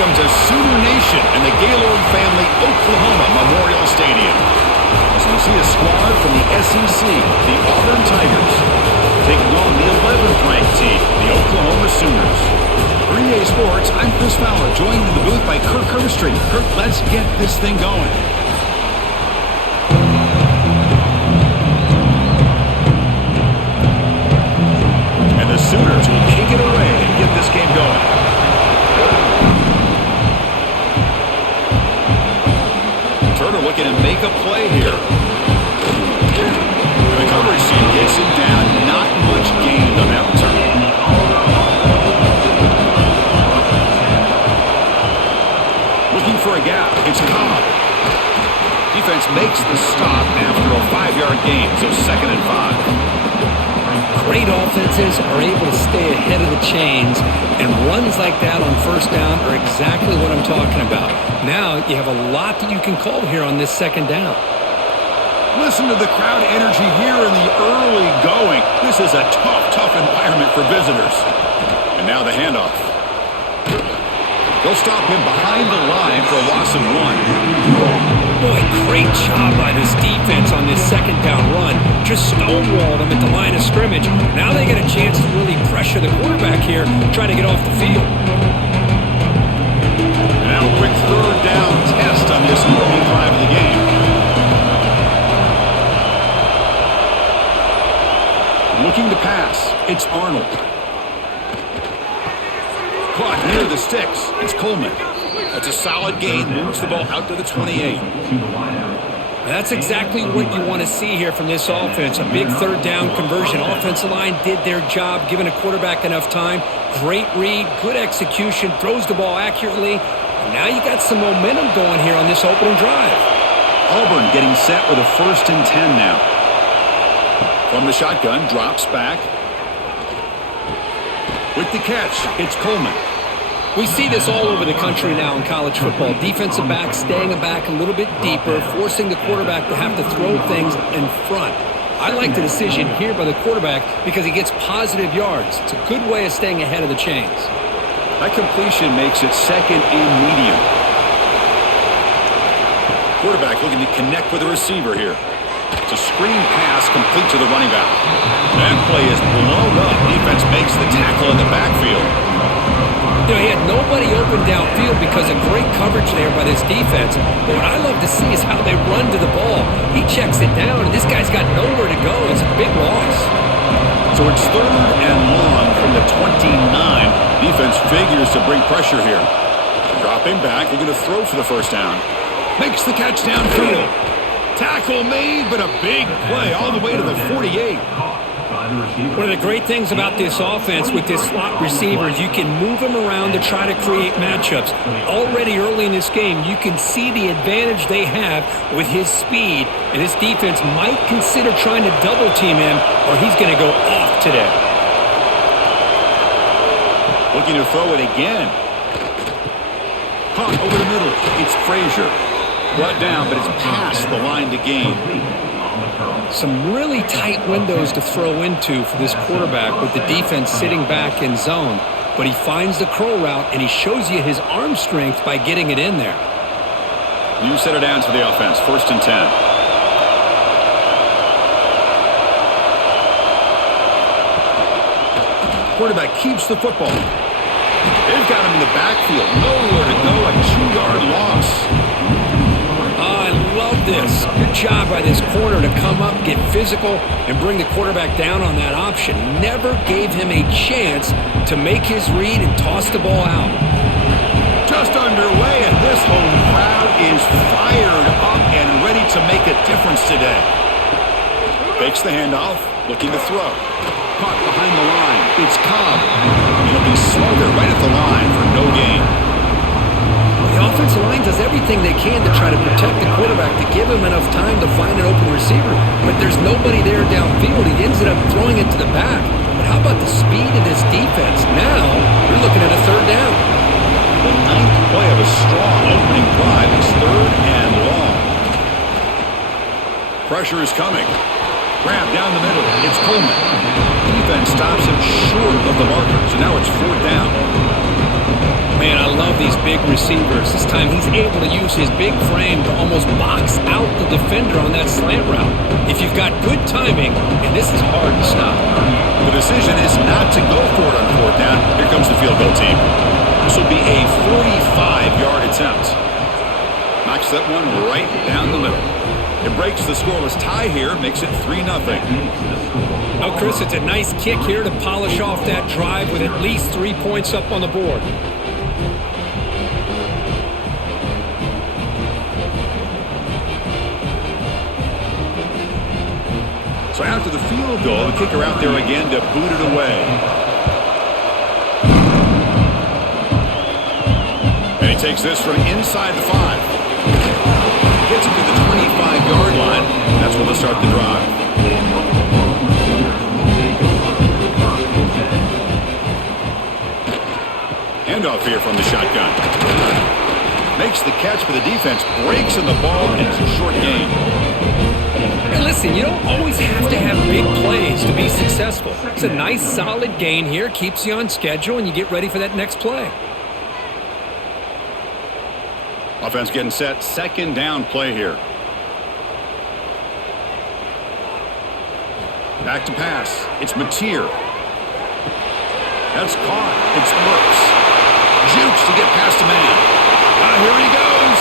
welcomes a Sooner Nation and the Gaylord family Oklahoma Memorial Stadium. As we see a squad from the SEC, the Auburn Tigers, taking on the 11th ranked team, the Oklahoma Sooners. For EA Sports, I'm Chris Fowler, joined in the booth by Kirk Herbstreit. Kirk, let's get this thing going. And the Sooners will kick it away and get this game going. Turner looking to make a play here. The coverage team gets it down. Not much gained on that return. Looking for a gap. It's Cobb. Defense makes the stop after a 5-yard gain, so 2nd and 5. Great offenses are able to stay ahead of the chains, and runs like that on first down are exactly what I'm talking about. Now you have a lot that you can call here on this 2nd down. Listen to the crowd energy here in the early going. This is a tough environment for visitors. And now the handoff. They'll stop him behind the line for a loss of 1. Boy, great job by this defense on this 2nd down run. Just stonewalled him at the line of scrimmage. Now they get a chance to really pressure the quarterback here, try to get off the field. And now a quick 3rd down test on this opening drive of the game. Looking to pass, it's Arnold. Caught near the sticks, it's Coleman. That's a solid gain, moves the ball out to the 28. That's exactly what you want to see here from this offense. A big 3rd down conversion. Offensive line did their job, giving a quarterback enough time. Great read, good execution, throws the ball accurately. And now you got some momentum going here on this opening drive. Auburn getting set with a 1st and 10 now. From the shotgun, drops back. With the catch, it's Coleman. We see this all over the country now in college football. Defensive backs staying back a little bit deeper, forcing the quarterback to have to throw things in front. I like the decision here by the quarterback because he gets positive yards. It's a good way of staying ahead of the chains. That completion makes it 2nd and medium. Quarterback looking to connect with the receiver here. It's a screen pass complete to the running back. That play is blown up. Defense makes the tackle in the backfield. You know, he had nobody open downfield because of great coverage there by this defense. But what I love to see is how they run to the ball. He checks it down, and this guy's got nowhere to go. It's a big loss. So it's 3rd and long from the 29. Defense figures to bring pressure here. Dropping back, they're going to throw for the 1st down. Makes the catch downfield. Tackle made, but a big play all the way to the 48. One of the great things about this offense with this slot receiver is you can move him around to try to create matchups. Already early in this game, you can see the advantage they have with his speed, and this defense might consider trying to double-team him, or he's going to go off today. Looking to throw it again. Caught over the middle. It's Frazier. Brought down, but it's past the line to gain. Some really tight windows to throw into for this quarterback with the defense sitting back in zone. But he finds the crow route, and he shows you his arm strength by getting it in there. New set of downs for the offense. 1st and 10. Quarterback keeps the football. They've got him in the backfield. Nowhere to go. A 2-yard loss. I love this. Good job by this corner to come up, get physical, and bring the quarterback down on that option. Never gave him a chance to make his read and toss the ball out. Just underway, and this home crowd is fired up and ready to make a difference today. Fakes the handoff, looking to throw. Caught behind the line. It's Cobb. He'll be smothered right at the line for no gain. The offensive line does everything they can to try to protect the quarterback, to give him enough time to find an open receiver. But there's nobody there downfield. He ends up throwing it to the back. But how about the speed of this defense? Now, you're looking at a 3rd down. The 9th play of a strong opening drive is 3rd and long. Pressure is coming. Grab down the middle. It's Coleman. Defense stops him short of the marker. So now it's 4th down. Man, I love these big receivers. This time he's able to use his big frame to almost box out the defender on that slant route. If you've got good timing, and this is hard to stop. The decision is not to go for it on fourth down. Here comes the field goal team. This will be a 45-yard attempt. Knocks that one right down the middle. It breaks the scoreless tie here, makes it 3-0. Oh, Chris, it's a nice kick here to polish off that drive with at least 3 points up on the board. So after the field goal, the kicker out there again to boot it away. And he takes this from inside the 5. Gets it to the 25-yard line. That's where they'll start the drive. Handoff here from the shotgun. Makes the catch for the defense. Breaks in the ball, and it's a short gain. Hey, listen, you don't always have to have big plays to be successful. It's a nice, solid gain here. Keeps you on schedule, and you get ready for that next play. Offense getting set. Second down play here. Back to pass. It's Mateer. That's caught. It's Brooks. Jukes to get past a man. Here he goes.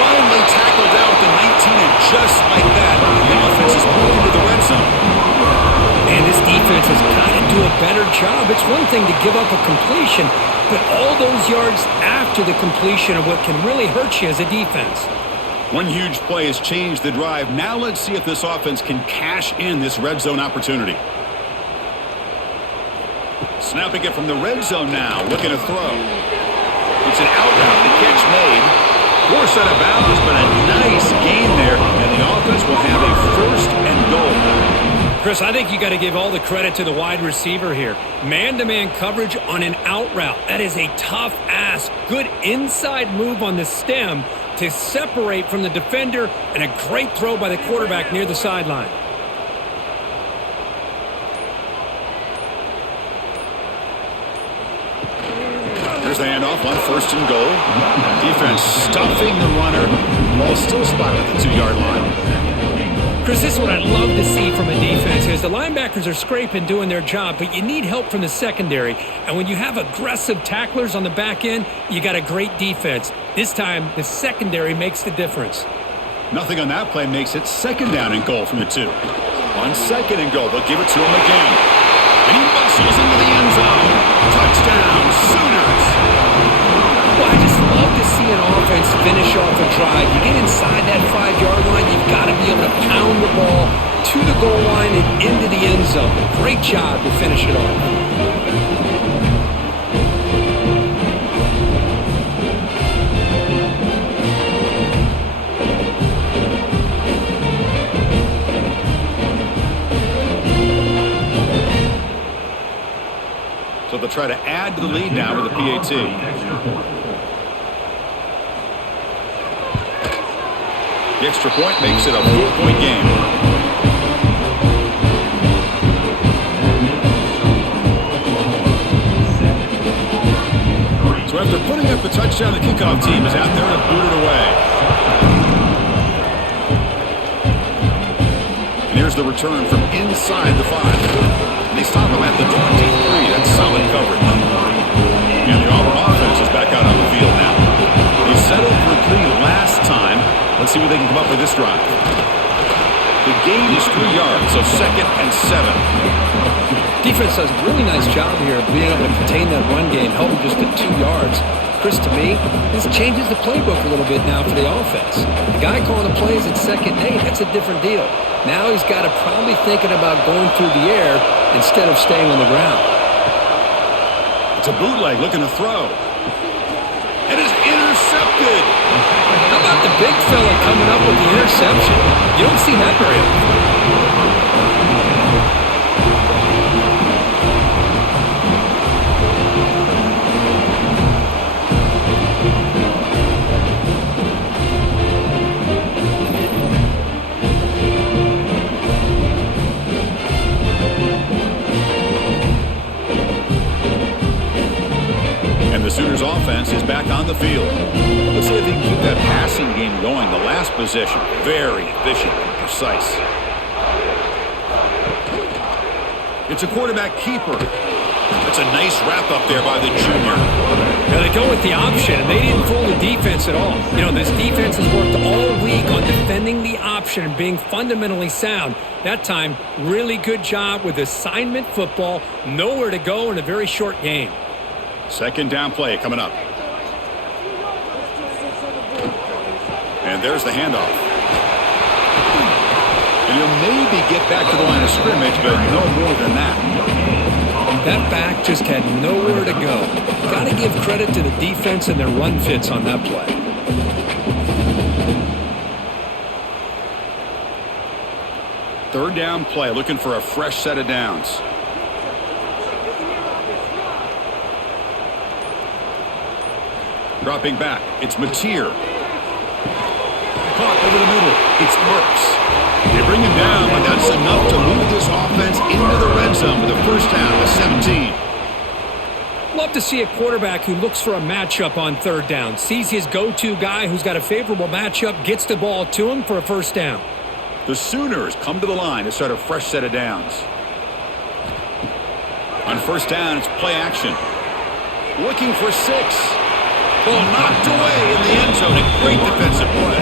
Finally tackled out at the 19, and just like that, the offense is moving to the red zone. And this defense has got to do a better job. It's one thing to give up a completion, but all those yards after the completion are what can really hurt you as a defense. One huge play has changed the drive. Now let's see if this offense can cash in this red zone opportunity. Snapping it from the red zone now, looking to throw. It's an out route, the catch made. Forced out of bounds, but a nice gain there, and the offense will have a first and goal. Chris, I think you got to give all the credit to the wide receiver here. Man-to-man coverage on an out route. That is a tough ask. Good inside move on the stem to separate from the defender, and a great throw by the quarterback near the sideline. There's the handoff on first and goal. Defense stuffing the runner. Ball still spotted at the 2-yard line. Chris, this is what I'd love to see from a defense is the linebackers are scraping, doing their job, but you need help from the secondary. And when you have aggressive tacklers on the back end, you got a great defense. This time, the secondary makes the difference. Nothing on that play makes it second down and goal from the 2. On second and goal, they'll give it to him again. And he muscles into the end zone. Touchdown, Sooners. Well, I just love to see an offense finish off a drive. You get inside that 5-yard line, you've got to be able to pound the ball to the goal line and into the end zone. Great job to finish it off. So they'll try to add to the lead now with a PAT. The extra point makes it a 4-point game. So after putting up the touchdown, the kickoff team is out there to boot it away. And here's the return from inside the 5. They stop him at the 23. That's solid coverage. And the Auburn offense is back out on the field now. They settled for 3 last time. Let's see what they can come up with this drive. The gain is 3 yards, so second and 7. Defense does a really nice job here of being able to contain that run game, held them just at 2 yards. Chris, to me, this changes the playbook a little bit now for the offense. The guy calling the plays at second and 8, that's a different deal. Now he's got to probably thinking about going through the air instead of staying on the ground. It's a bootleg looking to throw. It is intercepted. How about the big fella coming up with the interception? You don't see that very often. And the Sooners offense is back on the field. Let's see if they can keep that passing game going. The last possession, very efficient and precise. It's a quarterback keeper. That's a nice wrap up there by the junior. Now they go with the option, and they didn't fool the defense at all. You know, this defense has worked all week on defending the option and being fundamentally sound. That time, really good job with assignment football. Nowhere to go in a very short game. Second down play coming up. And there's the handoff. And he'll maybe get back to the line of scrimmage, but no more than that. That back just had nowhere to go. Got to give credit to the defense and their run fits on that play. Third down play, looking for a fresh set of downs. Dropping back, it's Mateer. Caught over the middle, it's Burks. They bring him down, but that's enough to move this offense into the red zone with a first down of 17. Love to see a quarterback who looks for a matchup on third down. Sees his go-to guy who's got a favorable matchup, gets the ball to him for a first down. The Sooners come to the line to start a fresh set of downs. On first down, it's play action. Looking for 6. Ball knocked away in the end zone. A great defensive play.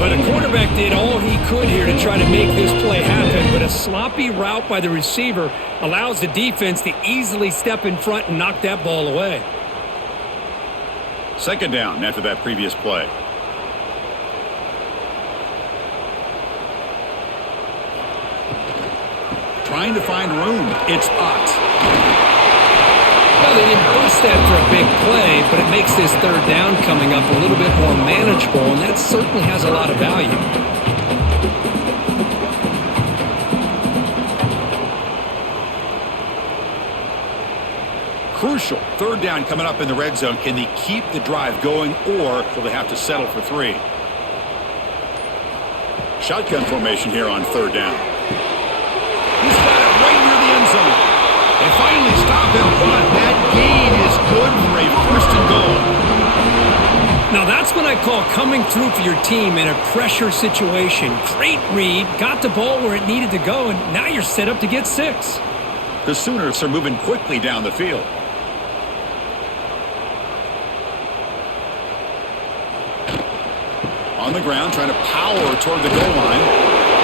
But the quarterback did all he could here to try to make this play happen, but a sloppy route by the receiver allows the defense to easily step in front and knock that ball away. Second down after that previous play. Trying to find room. It's Ott. Well, they didn't bust that for a big play, but it makes this third down coming up a little bit more manageable, and that certainly has a lot of value. Crucial. Third down coming up in the red zone. Can they keep the drive going, or will they have to settle for 3? Shotgun formation here on third down. He's got it right near the end zone. They finally stop him, but that gain is good for a first and goal. Now that's what I call coming through for your team in a pressure situation. Great read, got the ball where it needed to go, and now you're set up to get 6. The Sooners are moving quickly down the field. On the ground, trying to power toward the goal line.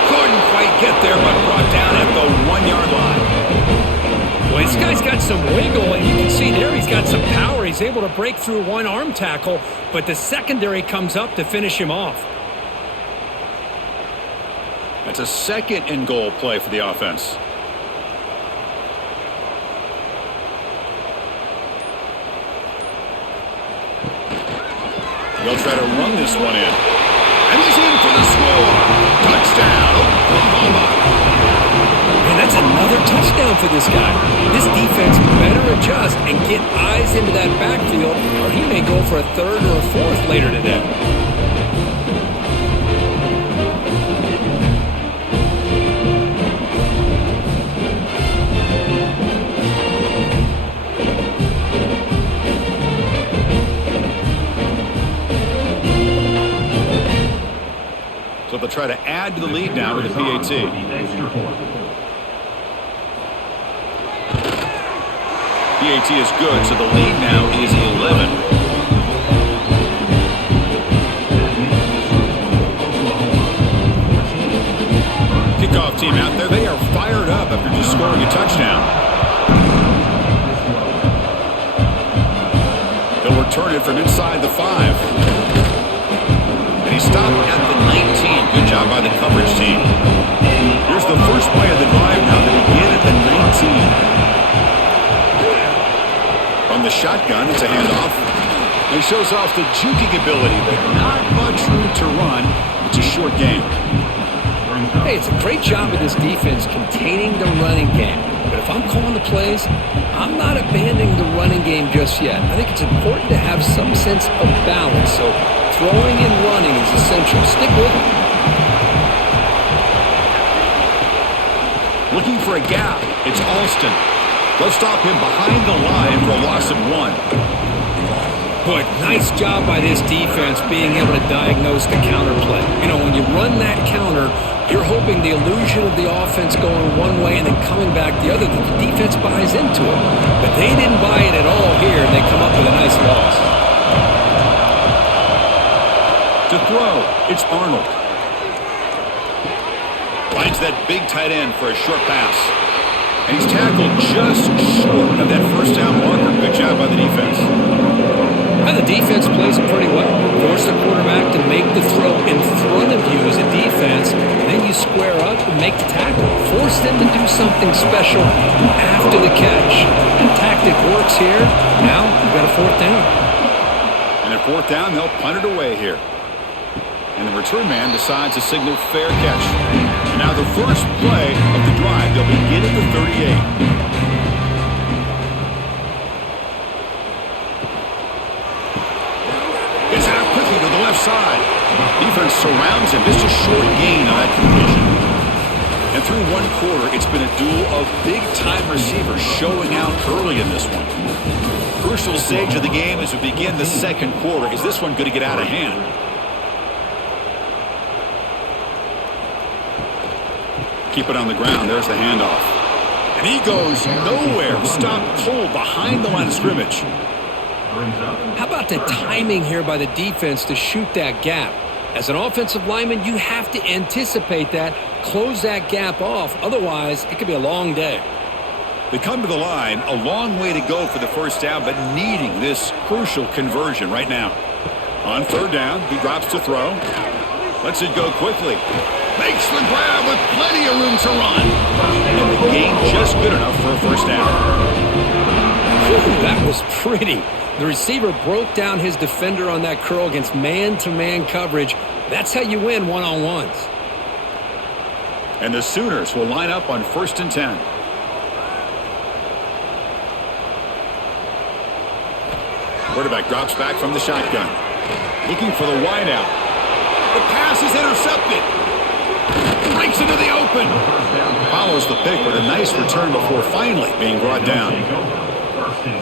Couldn't quite get there, but brought down at the 1-yard line. Well, this guy's got some wiggle, and you can see there he's got some power. He's able to break through one arm tackle, but the secondary comes up to finish him off. That's a second and goal play for the offense. They'll try to run this one in. And he's in for the score. Touchdown, Oklahoma. And that's another touchdown for this guy. This defense better adjust and get eyes into that backfield, or he may go for a 3rd or a 4th later today. So they'll try to add to the lead now with the PAT. PAT is good, so the lead now is 11. Kickoff team out there, they are fired up after just scoring a touchdown. They'll return it from inside the 5. And he stopped at the 19. Good job by the coverage team. Here's the first play of the drive now to begin at the 19. From the shotgun, it's a handoff. He shows off the juking ability, but not much room to run. It's a short game. Hey, it's a great job of this defense containing the running game. But if I'm calling the plays, I'm not abandoning the running game just yet. I think it's important to have some sense of balance. So throwing and running is essential. Stick with it. Looking for a gap. It's Alston. They'll stop him behind the line for a loss of 1. Boy, nice job by this defense being able to diagnose the counter play. You know, when you run that counter, you're hoping the illusion of the offense going one way and then coming back the other. The defense buys into it. But they didn't buy it at all here, and they come up with a nice loss. To throw, it's Arnold. Finds that big tight end for a short pass. And he's tackled just short of that first down marker. Good job by the defense. Well, the defense plays it pretty well. Force the quarterback to make the throw in front of you as a defense. Then you square up and make the tackle. Force them to do something special after the catch. The tactic works here. Now you've got a fourth down. And at fourth down, they'll punt it away here. And the return man decides to signal fair catch. And now the first play of the drive, they'll begin at the 38. It's out quickly to the left side. Defense surrounds him. Just a short gain on that completion. And through one quarter, it's been a duel of big-time receivers showing out early in this one. Crucial stage of the game as we begin the second quarter. Is this one going to get out of hand? Keep it on the ground. There's the handoff. And he goes nowhere. Stopped cold behind the line of scrimmage. How about the timing here by the defense to shoot that gap? As an offensive lineman, you have to anticipate that, close that gap off. Otherwise, it could be a long day. They come to the line, a long way to go for the first down, but needing this crucial conversion right now. On third down, he drops to throw. Lets it go quickly. Makes the grab with plenty of room to run. And the gain just good enough for a first down. Whew, that was pretty. The receiver broke down his defender on that curl against man-to-man coverage. That's how you win one-on-ones. And the Sooners will line up on 1st and 10. Quarterback drops back from the shotgun. Looking for the wideout. The pass is intercepted. Breaks into the open. Follows the pick with a nice return before finally being brought down.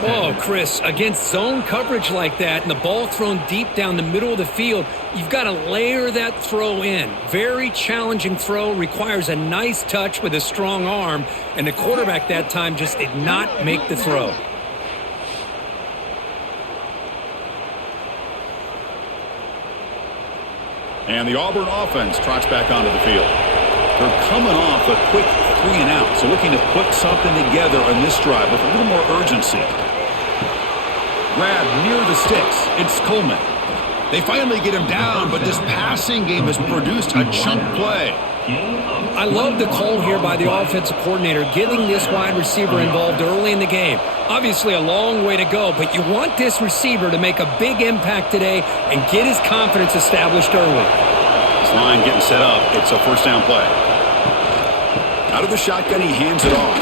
Oh, Chris, against zone coverage like that and the ball thrown deep down the middle of the field, you've got to layer that throw in. Very challenging throw, requires a nice touch with a strong arm, and the quarterback that time just did not make the throw. And the Auburn offense trots back onto the field. They're coming off a quick 3 and out, so looking to put something together on this drive with a little more urgency. Grab near the sticks. It's Coleman. They finally get him down, but this passing game has produced a chunk play. I love the call here by the offensive coordinator, getting this wide receiver involved early in the game. Obviously a long way to go, but you want this receiver to make a big impact today and get his confidence established early. This line getting set up. It's a first down play. Out of the shotgun, he hands it off.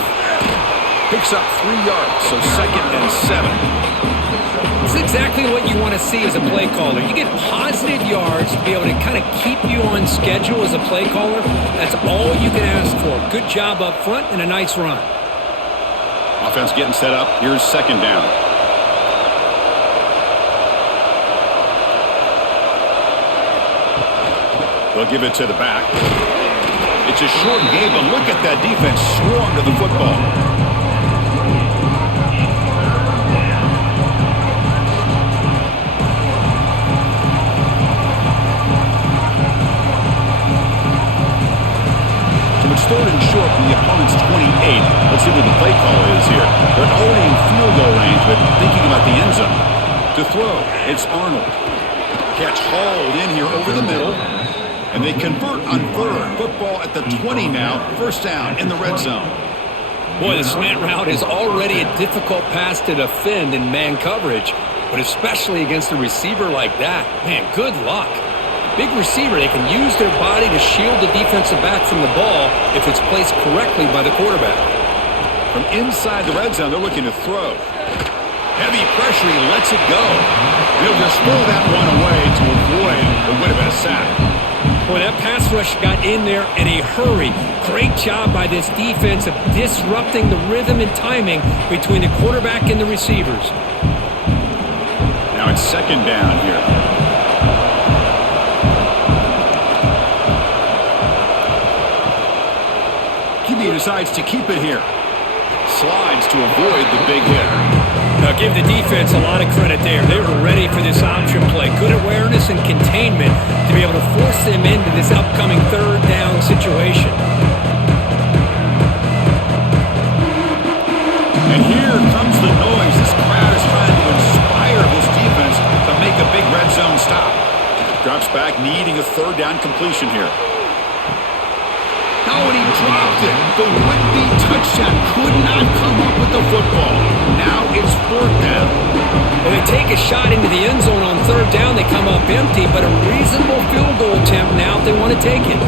Picks up 3 yards, so 2nd and 7. It's exactly what you want to see as a play caller. You get positive yards to be able to kind of keep you on schedule as a play caller. That's all you can ask for. Good job up front and a nice run. Offense getting set up. Here's 2nd down. They'll give it to the back. It's a short game, but look at that defense swarm to the football. So it's 3rd and short from the opponent's 28. Let's see what the play caller is here. They're already in field goal range, but thinking about the end zone. To throw, it's Arnold. Catch hauled in here over the middle. And they convert on 3rd. Football at the 20 now. First down in the red zone. Boy, the slant route is already a difficult pass to defend in man coverage, but especially against a receiver like that. Man, good luck. Big receiver, they can use their body to shield the defensive back from the ball if it's placed correctly by the quarterback. From inside the red zone, they're looking to throw. Heavy pressure, he lets it go. He'll just throw that one away to avoid what would have been a sack. Boy, that pass rush got in there in a hurry. Great job by this defense of disrupting the rhythm and timing between the quarterback and the receivers. Now it's second down here. QB decides to keep it here. Slides to avoid the big hit. Now give the defense a lot of credit there. They were ready for this option play. Good awareness and containment to be able to force them into this upcoming third down situation. And here comes the noise. This crowd is trying to inspire this defense to make a big red zone stop. Drops back, needing a third down completion here. Oh, and he dropped it. The would-be touchdown could not come up with the football. Now it's fourth down. When they take a shot into the end zone on third down, they come up empty, but a reasonable field goal attempt now if they want to take it.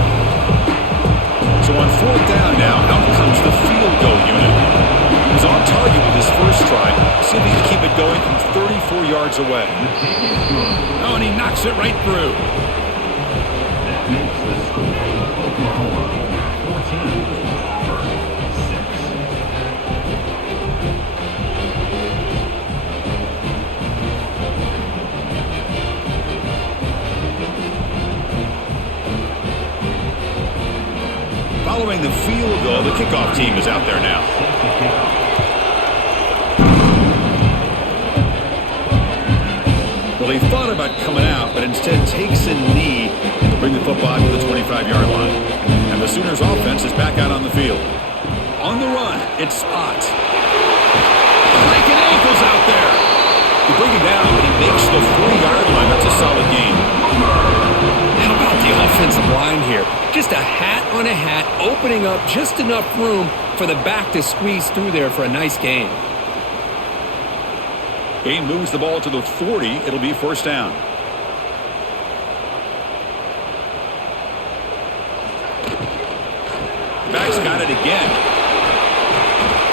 So on fourth down now, out comes the field goal unit. He was on target with his first try. See if he can keep it going from 34 yards away. Oh, and he knocks it right through. That makes the score Oklahoma 14, Auburn 6. Following the field goal, the kickoff team is out there now. Well, he thought about coming out, but instead takes a knee to bring the football to the 25-yard line. And the Sooners offense is back out on the field. On the run, it's Spot. Breaking ankles out there. You bring him down, but he makes the 40-yard line. That's a solid game. How about the offensive line here? Just a hat on a hat, opening up just enough room for the back to squeeze through there for a nice gain. Game moves the ball to the 40. It'll be first down. Back's got it again.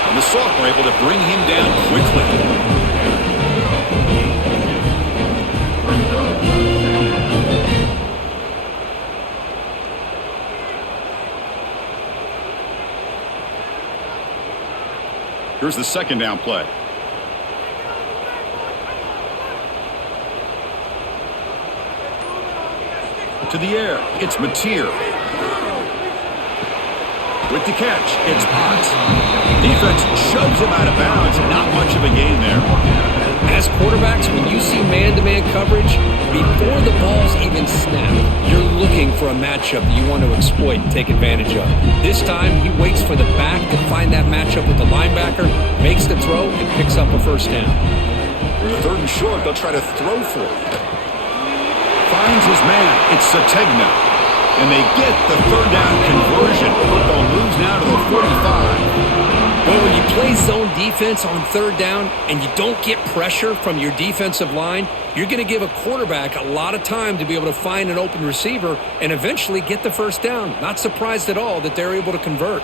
And the sophomore able to bring him down quickly. Here's the second down play. To the air, it's Mateer. With the catch, it's Potts. Defense shoves him out of bounds. Not much of a gain there. As quarterbacks, when you see man-to-man coverage, before the ball's even snapped, you're looking for a matchup that you want to exploit and take advantage of. This time, he waits for the back to find that matchup with the linebacker, makes the throw, and picks up a first down. With a third and short, they'll try to throw for it. Finds his man. It's Sategna. And they get the third down conversion. Football moves now to the 45. Well, when you play zone defense on third down and you don't get pressure from your defensive line, you're going to give a quarterback a lot of time to be able to find an open receiver and eventually get the first down. Not surprised at all that they're able to convert.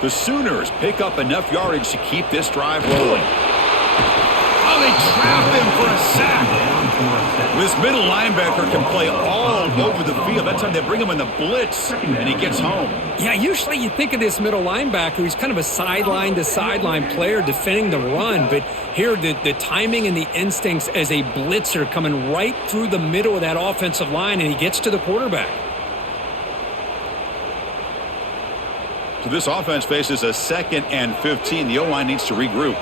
The Sooners pick up enough yardage to keep this drive rolling. Oh, they trap him for a sack. This middle linebacker can play all over the field. That's how they bring him in the blitz, and he gets home. Yeah, usually you think of this middle linebacker, he's kind of a sideline-to-sideline player defending the run, but here the timing and the instincts as a blitzer coming right through the middle of that offensive line, and he gets to the quarterback. So this offense faces a 2nd and 15. The O-line needs to regroup.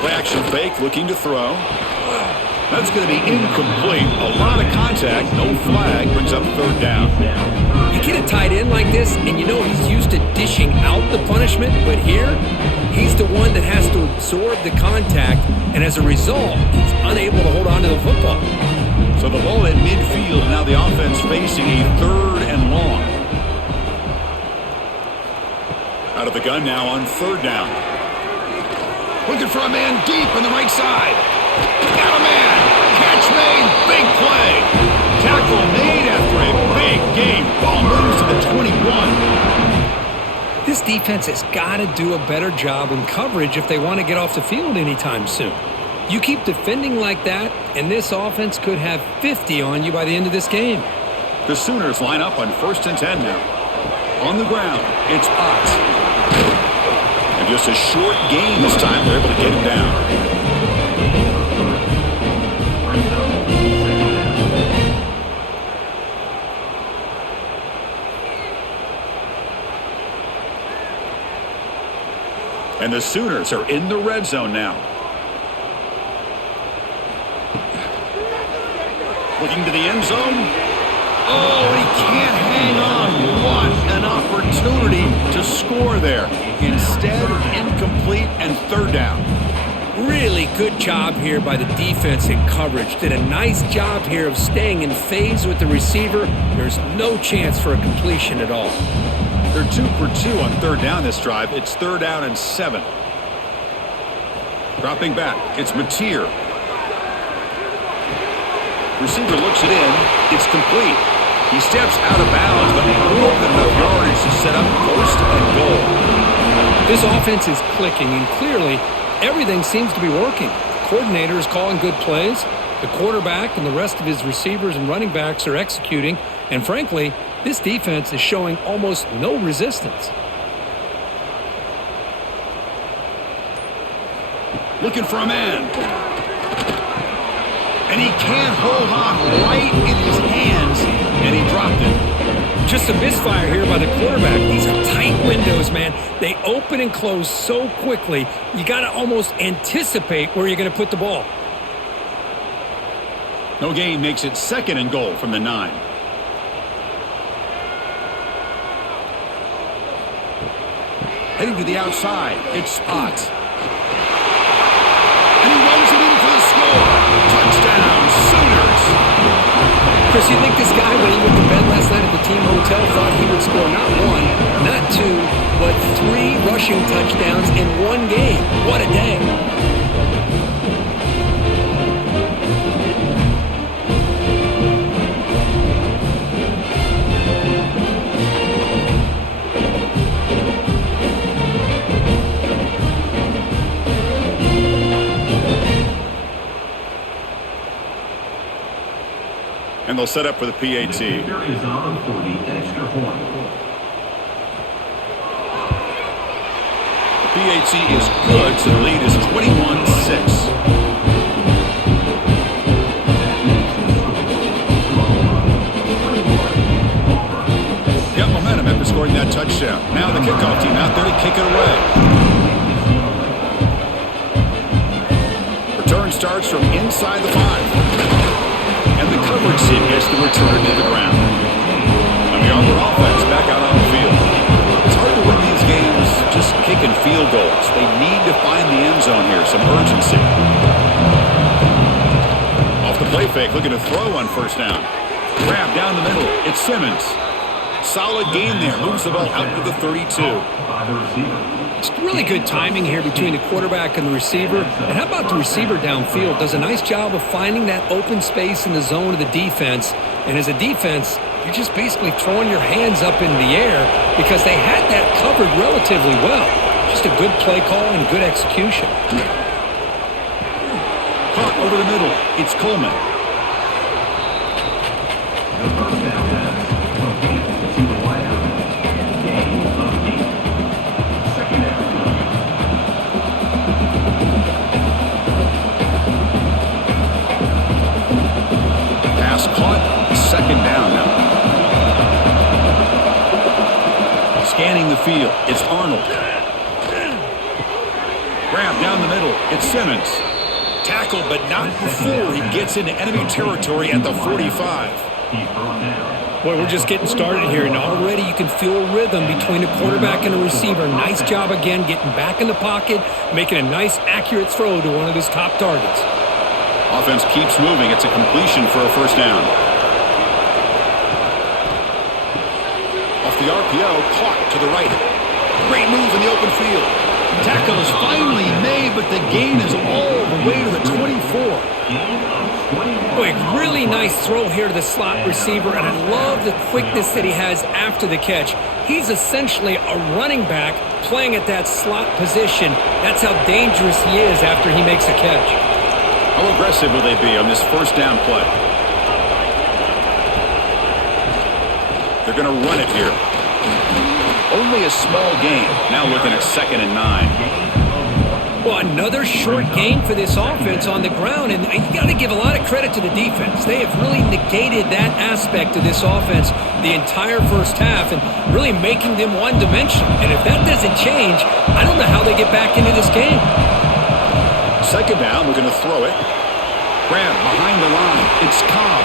Play action fake, looking to throw. That's going to be incomplete. A lot of contact, no flag, brings up third down. You get a tight end like this, and you know he's used to dishing out the punishment, but here, he's the one that has to absorb the contact, and as a result, he's unable to hold on to the football. So the ball at midfield, and now the offense facing a third and long. Out of the gun now on third down. Looking for a man deep on the right side. Got a man. Catch made. Big play. Tackle made after a big game. Ball moves to the 21. This defense has got to do a better job in coverage if they want to get off the field anytime soon. You keep defending like that, and this offense could have 50 on you by the end of this game. The Sooners line up on 1st and 10 now. On the ground, it's Potts. And Just a short gain this time. They're able to get him down. And the Sooners are in the red zone now. Looking to the end zone. Oh, he can't hang on. What an opportunity to score there. Instead, incomplete and third down. Really good job here by the defense in coverage. Did a nice job here of staying in phase with the receiver. There's no chance for a completion at all. They're 2 for 2 on third down this drive. It's 3rd down and 7. Dropping back, it's Mateer. Receiver looks it in. It's complete. He steps out of bounds, but more than enough yardage to set up 1st and goal. This offense is clicking, and clearly everything seems to be working. The coordinator is calling good plays. The quarterback and the rest of his receivers and running backs are executing. And frankly, this defense is showing almost no resistance. Looking for a man. And he can't hold on, right in his hands, and he dropped it. Just a misfire here by the quarterback. These are tight windows, man. They open and close so quickly, you got to almost anticipate where you're going to put the ball. No gain makes it 2nd and goal from the 9. Heading to the outside, it's Spot. And he runs it in for the score. Touchdown, Sooners. Chris, you think this guy, when he went to bed last night at the team hotel, thought he would score not 1, not 2, but 3 rushing touchdowns in 1 game? What a day. And they'll set up for the PAT. There is on for the extra point. The PAT is good, so the lead is 21-6. Got momentum after scoring that touchdown. Now the kickoff team out there to kick it away. Return starts from inside the 5. And the coverage team gets the return to the ground. And the Auburn offense back out on the field. It's hard to win these games just kicking field goals. They need to find the end zone here, some urgency. Off the play fake, looking to throw on 1st down. Grab down the middle, it's Simmons. Solid gain there, moves the ball out to the 32. It's really good timing here between the quarterback and the receiver. And how about the receiver downfield? Does a nice job of finding that open space in the zone of the defense. And as a defense, you're just basically throwing your hands up in the air because they had that covered relatively well. Just a good play call and good execution. Caught over the middle. It's Coleman. Caught, 2nd down now. Scanning the field, it's Arnold. Grab down the middle, it's Simmons. Tackle, but not before he gets into enemy territory at the 45. Boy, we're just getting started here, and already you can feel a rhythm between the quarterback and the receiver. Nice job again getting back in the pocket, making a nice, accurate throw to one of his top targets. Offense keeps moving. It's a completion for a 1st down. Off the RPO, caught to the right. Great move in the open field. Tackle is finally made, but the gain is all the way to the 24. Boy, really nice throw here to the slot receiver, and I love the quickness that he has after the catch. He's essentially a running back playing at that slot position. That's how dangerous he is after he makes a catch. How aggressive will they be on this 1st down play? They're going to run it here. only a small gain. Now looking at 2nd and 9. Well, another short gain for this offense on the ground, and you got to give a lot of credit to the defense. They have really negated that aspect of this offense the entire first half and really making them one-dimensional. And if that doesn't change, I don't know how they get back into this game. 2nd down, we're going to throw it. Grab behind the line. It's Cobb.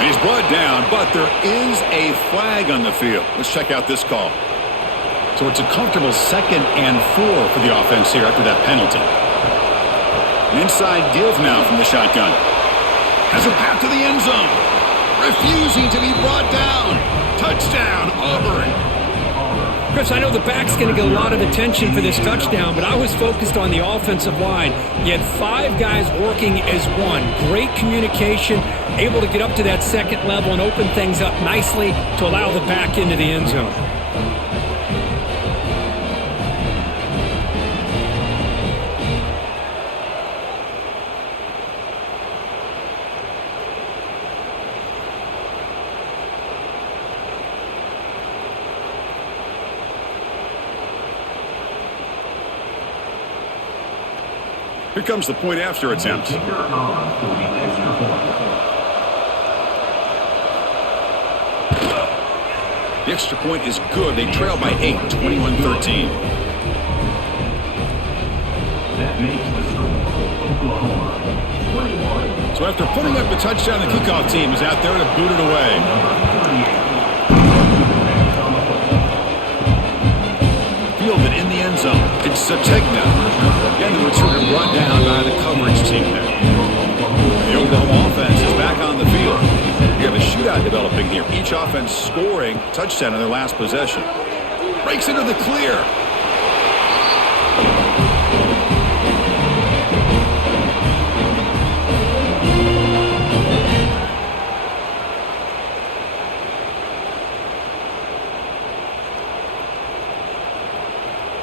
And he's brought down, but there is a flag on the field. Let's check out this call. So it's a comfortable 2nd and 4 for the offense here after that penalty. An inside give now from the shotgun. Has a path to the end zone. Refusing to be brought down. Touchdown, Auburn. Chris, I know the back's going to get a lot of attention for this touchdown, but I was focused on the offensive line. You had 5 guys working as one. Great communication, able to get up to that 2nd level and open things up nicely to allow the back into the end zone. Here comes the point after attempt. Kicker Auburn for the extra point. The extra point is good. They trail by 8, 21-13. That makes the score Oklahoma 21. So after putting up the touchdown, the kickoff team is out there to boot it away. Fielded in the end zone. It's Sategna. And the return brought down by the coverage team there. The Oklahoma offense is back on the field. You have a shootout developing here. Each offense scoring a touchdown in their last possession. Breaks into the clear.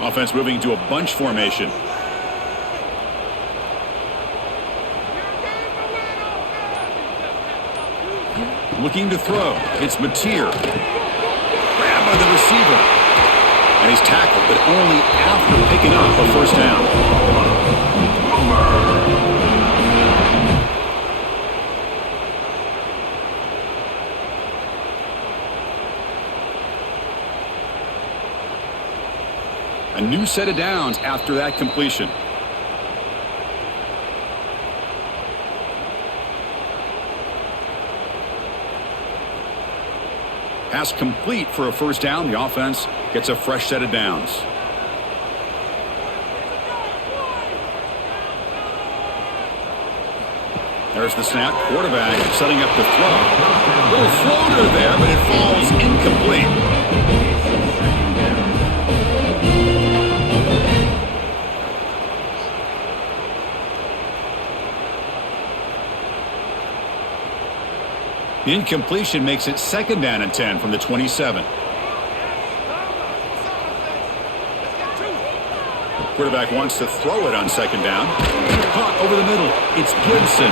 Offense moving to a bunch formation. Looking to throw. It's Mateer. Grabbed by the receiver. And he's tackled, but only after picking up a first down. A new set of downs after that completion. Pass complete for a first down. The offense gets a fresh set of downs. There's the snap. Quarterback setting up the throw. Little floater there, but it falls incomplete. The incompletion makes it 2nd down and 10 from the 27. Quarterback wants to throw it on 2nd down. Caught over the middle. It's Gibson.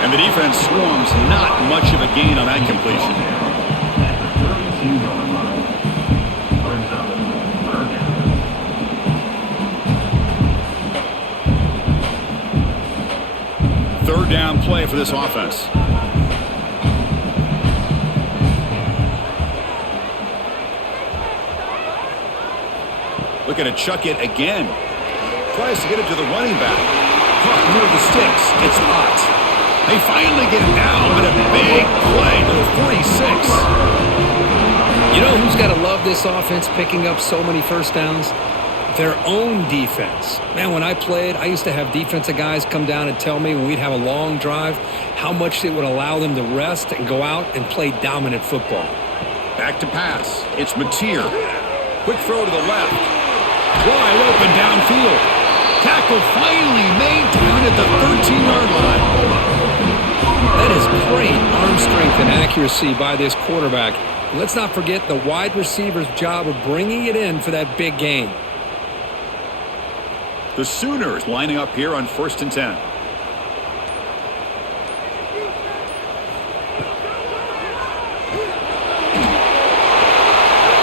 And the defense swarms. Not much of a gain on that completion. Third down play for this offense. Looking to chuck it again. Tries to get it to the running back. Caught near the sticks. It's Ott. They finally get it down, but a big play to the 46. You know who's got to love this offense picking up so many first downs? Their own defense. Man, when I played, I used to have defensive guys come down and tell me when we'd have a long drive how much it would allow them to rest and go out and play dominant football. Back to pass. It's Mateer. Quick throw to the left. Wide open downfield. Tackle finally made down at the 13-yard line. That is great arm strength and accuracy by this quarterback. Let's not forget the wide receiver's job of bringing it in for that big gain. The Sooners lining up here on 1st and 10.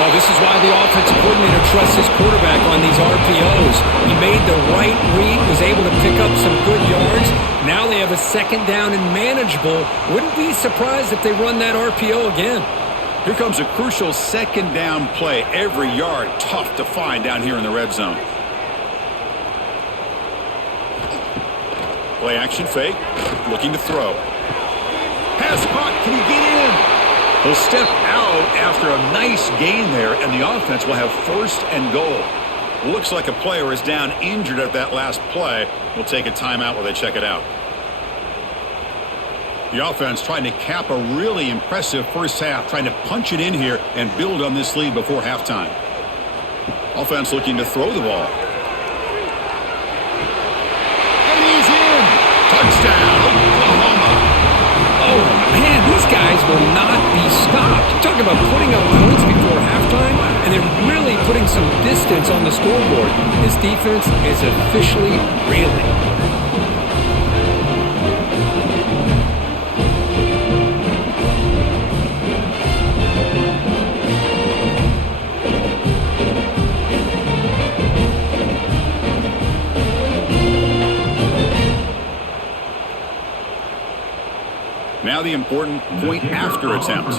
This is why the offensive coordinator trust his quarterback on these RPOs. He made the right read, was able to pick up some good yards. Now they have a second down and manageable. Wouldn't be surprised if they run that RPO again. Here comes a crucial second down play. Every yard tough to find down here in the red zone. Play action fake. Looking to throw. Pass caught. Can he get in? He'll step out after a nice gain there, and the offense will have first and goal. Looks like a player is down injured at that last play. We'll take a timeout while they check it out. The offense trying to cap a really impressive first half, trying to punch it in here and build on this lead before halftime. Offense looking to throw the ball. And he's in! Touchdown, Oklahoma! Oh, man, these guys will not be stopped. Talk about putting up points before halftime, and then really putting some distance on the scoreboard. This defense is officially reeling. Now the important point after attempt.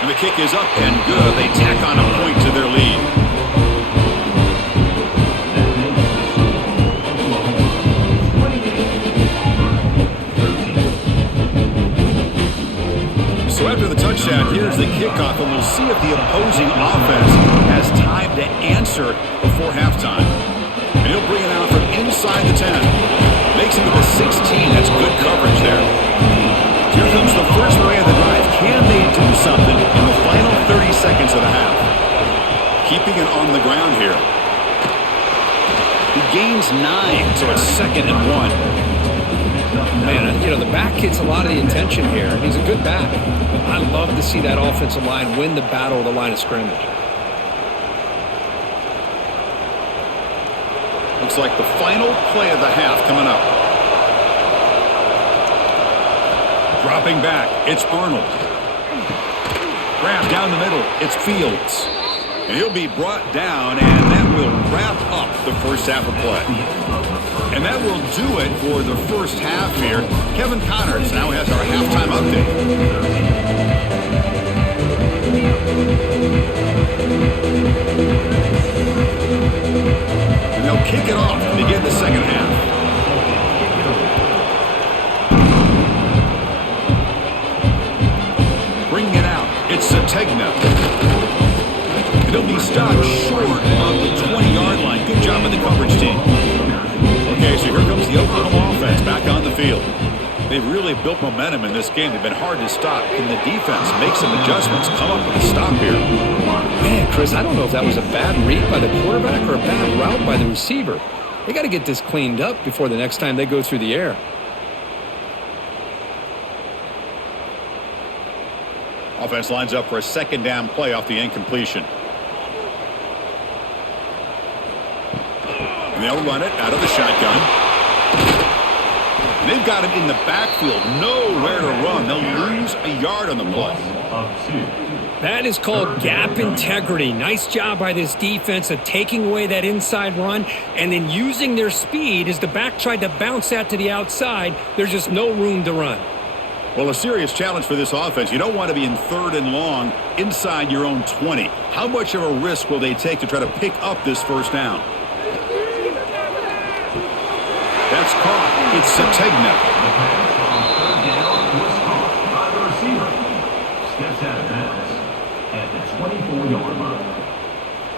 And the kick is up and good. They tack on a point to their lead. So after the touchdown, here's the kickoff, and we'll see if the opposing offense has time to answer before halftime. And he'll bring it out from inside the 10. Makes it to the 16. That's good coverage there. Here comes the first play of the drive. Can they do something in the final 30 seconds of the half? Keeping it on the ground here. He gains 9, so it's 2nd and 1. Man, you know, the back gets a lot of the attention here, and he's a good back. I love to see that offensive line win the battle of the line of scrimmage. Looks like the final play of the half coming up. Dropping back, it's Arnold. Grab down the middle, it's Fields. And he'll be brought down, and that will wrap up the first half of play. And that will do it for the first half here. Kevin Connors now has our halftime update. And they'll kick it off to begin the second half. Bringing it out, it's Sategna. It'll be stopped short of the 20-yard line. Good job by the coverage team. Okay, so here comes the Oklahoma offense back on the field. They've really built momentum in this game. They've been hard to stop. Can the defense make some adjustments, come up with a stop here? Man, Chris, I don't know if that was a bad read by the quarterback or a bad route by the receiver. They got to get this cleaned up before the next time they go through the air. Offense lines up for a second down play off the incompletion. And they'll run it out of the shotgun. And they've got it in the backfield. Nowhere to run. They'll lose a yard on the play. That is called gap integrity. Nice job by this defense of taking away that inside run and then using their speed as the back tried to bounce that to the outside. There's just no room to run. Well, a serious challenge for this offense. You don't want to be in 3rd and long inside your own 20. How much of a risk will they take to try to pick up this first down? That's caught. It's Sategna. Steps out of bounds at the 24-yard line.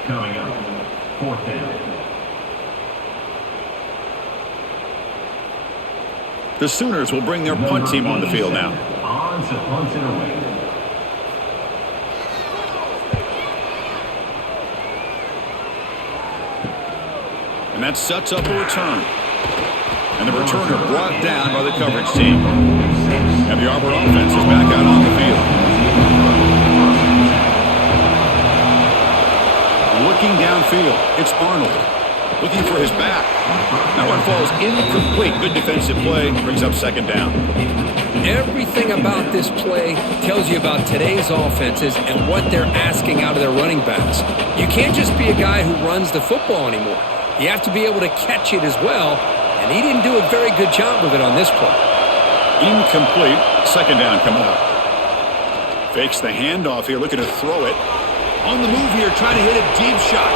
Coming up, 4th down. The Sooners will bring their punt team on the field now. On to punt it away. And that sets up a return. And the returner brought down by the coverage team. And the Auburn offense is back out on the field. Looking downfield, it's Arnold. Looking for his back. That one falls incomplete. Good defensive play. Brings up second down. Everything about this play tells you about today's offenses and what they're asking out of their running backs. You can't just be a guy who runs the football anymore. You have to be able to catch it as well, and he didn't do a very good job of it on this play. Incomplete. Second down coming up. Fakes the handoff here, looking to throw it. On the move here, trying to hit a deep shot.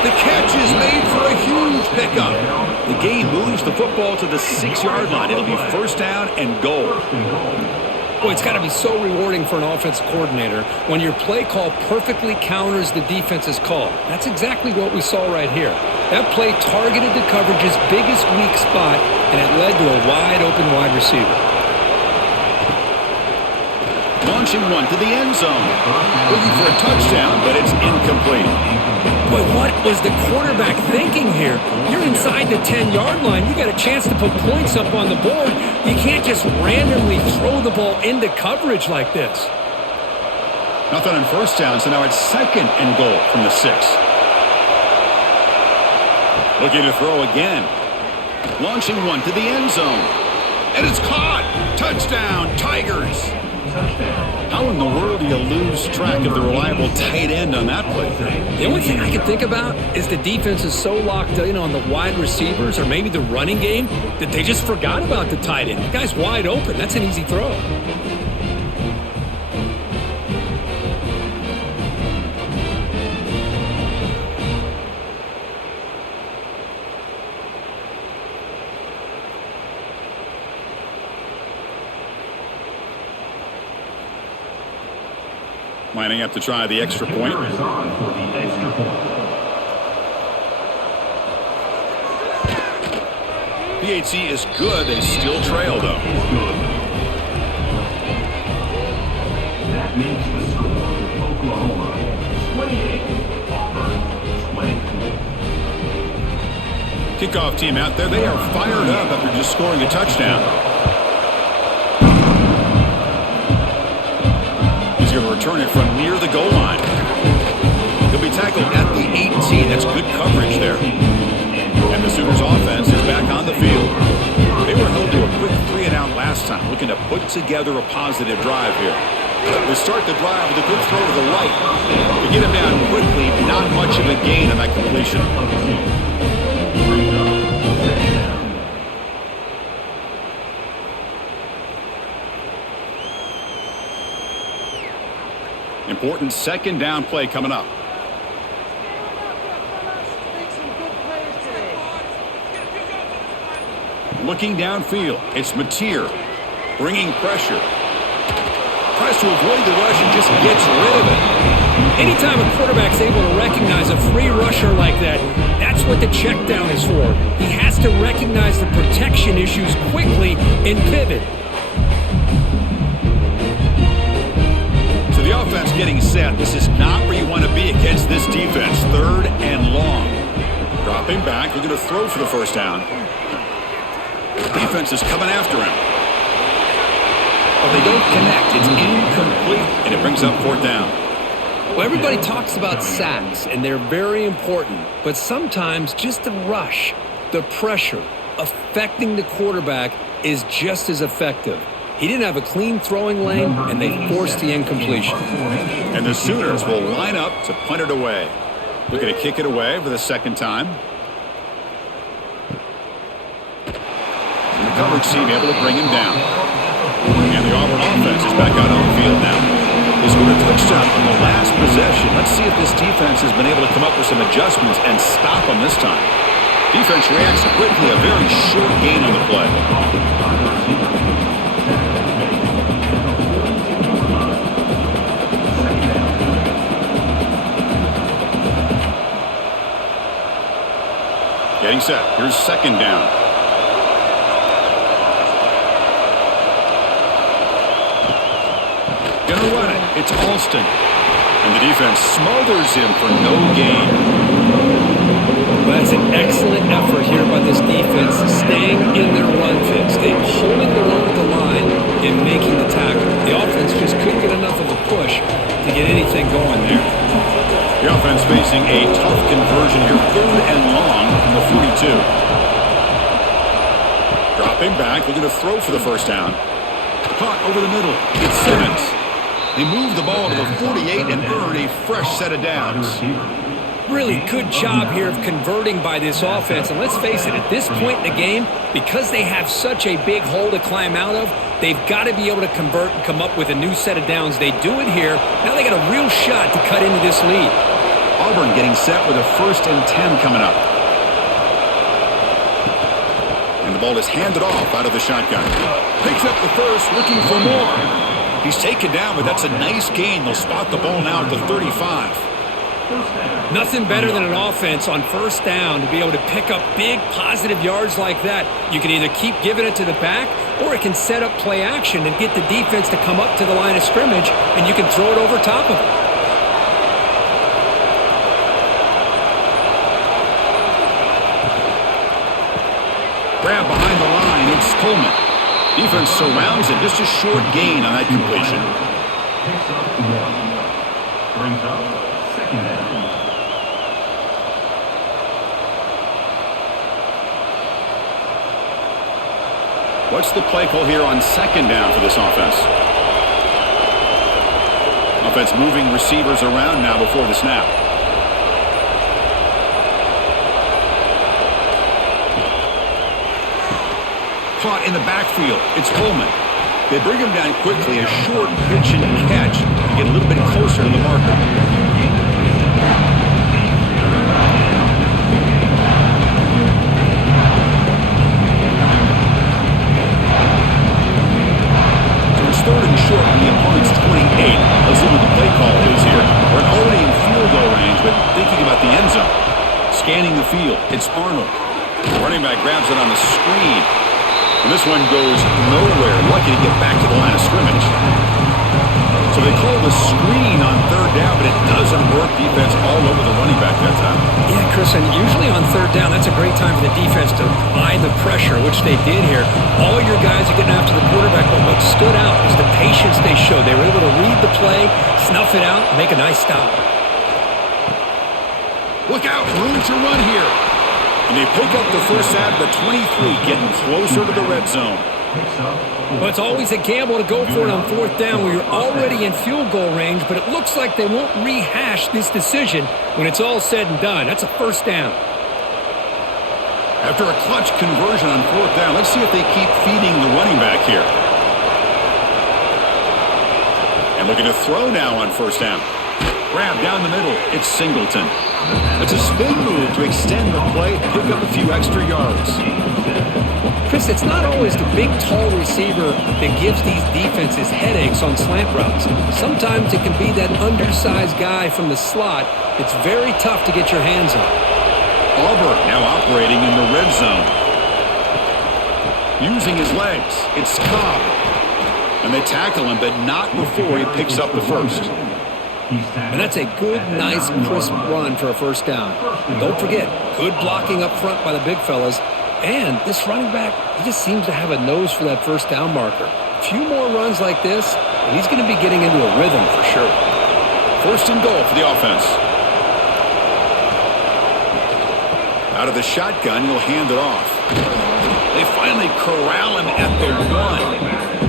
The catch is made for a huge pickup. The gain moves the football to the 6-yard line. It'll be first down and goal. Boy, it's got to be so rewarding for an offensive coordinator when your play call perfectly counters the defense's call. That's exactly what we saw right here. That play targeted the coverage's biggest weak spot, and it led to a wide-open wide receiver. Launching one to the end zone. Looking for a touchdown, but it's incomplete. Boy, what was the quarterback thinking here? You're inside the 10-yard line. You got a chance to put points up on the board. You can't just randomly throw the ball into coverage like this. Nothing on first down, so now it's second and goal from the 6. Looking to throw again. Launching one to the end zone. And it's caught. Touchdown, Tigers. How in the world do you lose track of the reliable tight end on that play? The only thing I can think about is the defense is so locked in on the wide receivers or maybe the running game that they just forgot about the tight end. The guy's wide open. That's an easy throw. Lining up to try the extra point. PHC is good. They still trail, though. That makes the score Oklahoma 28, Auburn 20. Kickoff team out there. They are fired up after just scoring a touchdown. He's going to return it from near the goal line. He'll be tackled at the 18. That's good coverage there. And the Sooners offense is back on the field. They were held to a quick 3-and-out last time, looking to put together a positive drive here. They start the drive with a good throw to the right. To get him down quickly, not much of a gain on that completion. Important second down play coming up. Looking downfield, it's Mateer bringing pressure. Tries to avoid the rush and just gets rid of it. Anytime a quarterback's able to recognize a free rusher like that, that's what the check down is for. He has to recognize the protection issues quickly and pivot. So the offense getting set. This is not where you want to be against this defense. 3rd and long. Dropping back, looking to throw for the first down. Defense is coming after him. But they don't connect. It's incomplete, and it brings up 4th down. Well, everybody talks about sacks, and they're very important. But sometimes just the rush, the pressure, affecting the quarterback is just as effective. He didn't have a clean throwing lane, and they forced the incompletion. And the Sooners will line up to punt it away. Looking to kick it away for the second time. And the coverage team able to bring him down. And the Auburn offense is back out on the field now. They scored a touchdown on the last possession. Let's see if this defense has been able to come up with some adjustments and stop them this time. Defense reacts quickly. A very short gain on the play. Getting set. Here's second down. Gonna run it. It's Alston. And the defense smothers him for no gain. Well, that's an excellent effort here by this defense, staying in their run fix. They're holding their own at the line and making the tackle. The offense just couldn't get enough of a push to get anything going there. The offense facing a tough conversion here, 3rd and long from the 42. Dropping back, looking to throw for the first down. Caught over the middle. It's Simmons. They move the ball to the 48 and earn a fresh set of downs. Really good job here of converting by this offense. And let's face it, at this point in the game, because they have such a big hole to climb out of, they've got to be able to convert and come up with a new set of downs. They do it here. Now they got a real shot to cut into this lead. Auburn getting set with a 1st and 10 coming up. And the ball is handed off out of the shotgun. Picks up the first, looking for more. He's taken down, but that's a nice gain. They'll spot the ball now at the 35. Nothing better than an offense on 1st down to be able to pick up big positive yards like that. You can either keep giving it to the back, or it can set up play action and get the defense to come up to the line of scrimmage, and you can throw it over top of it. Grab behind the line, it's Coleman. Defense surrounds it, just a short gain on that completion. Picks up 1. Brings up 2nd down. What's the play call here on 2nd down for this offense? Offense moving receivers around now before the snap. Caught in the backfield. It's Coleman. They bring him down quickly. A short pitch and catch to get a little bit closer to the marker. So it's 3rd and short from the opponent's 28. Let's see what the play call is here. We're already in field goal range, but thinking about the end zone. Scanning the field. It's Arnold. The running back grabs it on the screen. And this one goes nowhere. Lucky to get back to the line of scrimmage. So they call the screen on 3rd down, but it doesn't work. Defense all over the running back that time. Yeah, Chris, and usually on 3rd down, that's a great time for the defense to eye the pressure, which they did here. All your guys are getting after the quarterback, but what stood out is the patience they showed. They were able to read the play, snuff it out, and make a nice stop. Look out, room to run here. And they pick up the first out of the 23, getting closer to the red zone. Well, it's always a gamble to go for it on 4th down where you're already in field goal range, but it looks like they won't rehash this decision when it's all said and done. That's a 1st down. After a clutch conversion on 4th down, let's see if they keep feeding the running back here. And looking to throw now on 1st down. Grab down the middle. It's Singleton. It's a spin move to extend the play, pick up a few extra yards. Chris, it's not always the big, tall receiver that gives these defenses headaches on slant routes. Sometimes it can be that undersized guy from the slot. It's very tough to get your hands on. Auburn now operating in the red zone. Using his legs. It's Cobb. And they tackle him, but not before he picks up the first. And that's a good, nice, crisp run for a 1st down. And don't forget, good blocking up front by the big fellas. And this running back, he just seems to have a nose for that 1st down marker. A few more runs like this, and he's going to be getting into a rhythm for sure. 1st and goal for the offense. Out of the shotgun, he'll hand it off. They finally corral him at the 1.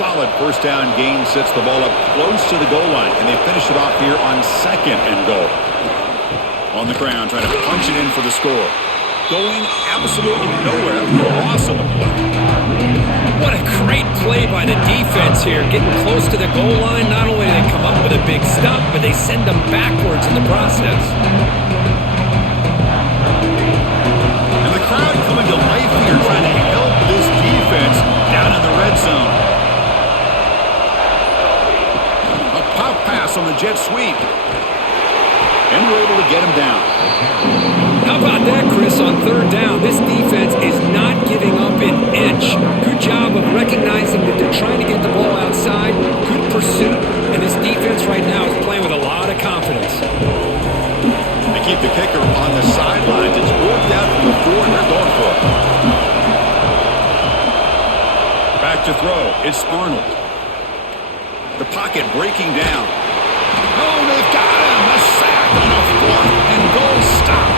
Solid 1st down gain sets the ball up close to the goal line, and they finish it off here on 2nd and goal. On the ground, trying to punch it in for the score. Going absolutely nowhere. Loss of the play. What a great play by the defense here. Getting close to the goal line, not only do they come up with a big stop, but they send them backwards in the process. And the crowd coming to life here, trying to help this defense down in the red zone. Pop pass on the jet sweep. And we're able to get him down. How about that, Chris, on 3rd down? This defense is not giving up an inch. Good job of recognizing that they're trying to get the ball outside. Good pursuit. And this defense right now is playing with a lot of confidence. They keep the kicker on the sidelines. It's to throw. It's Arnold. The pocket breaking down. Oh, they've got him. A sack on a 4th and goal stop.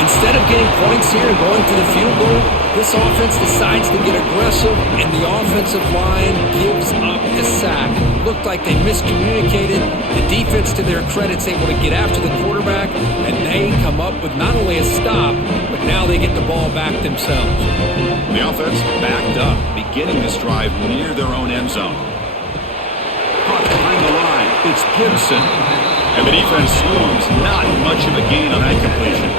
Instead of getting points here and going to the field goal, this offense decides to get aggressive, and the offensive line gives up the sack. Looked like they miscommunicated. The defense, to their credit, is able to get after the quarterback, and they come up with not only a stop, but now they get the ball back themselves. The offense backed up, beginning this drive near their own end zone. Caught behind the line. It's Gibson. And the defense swarms. Not much of a gain on that completion.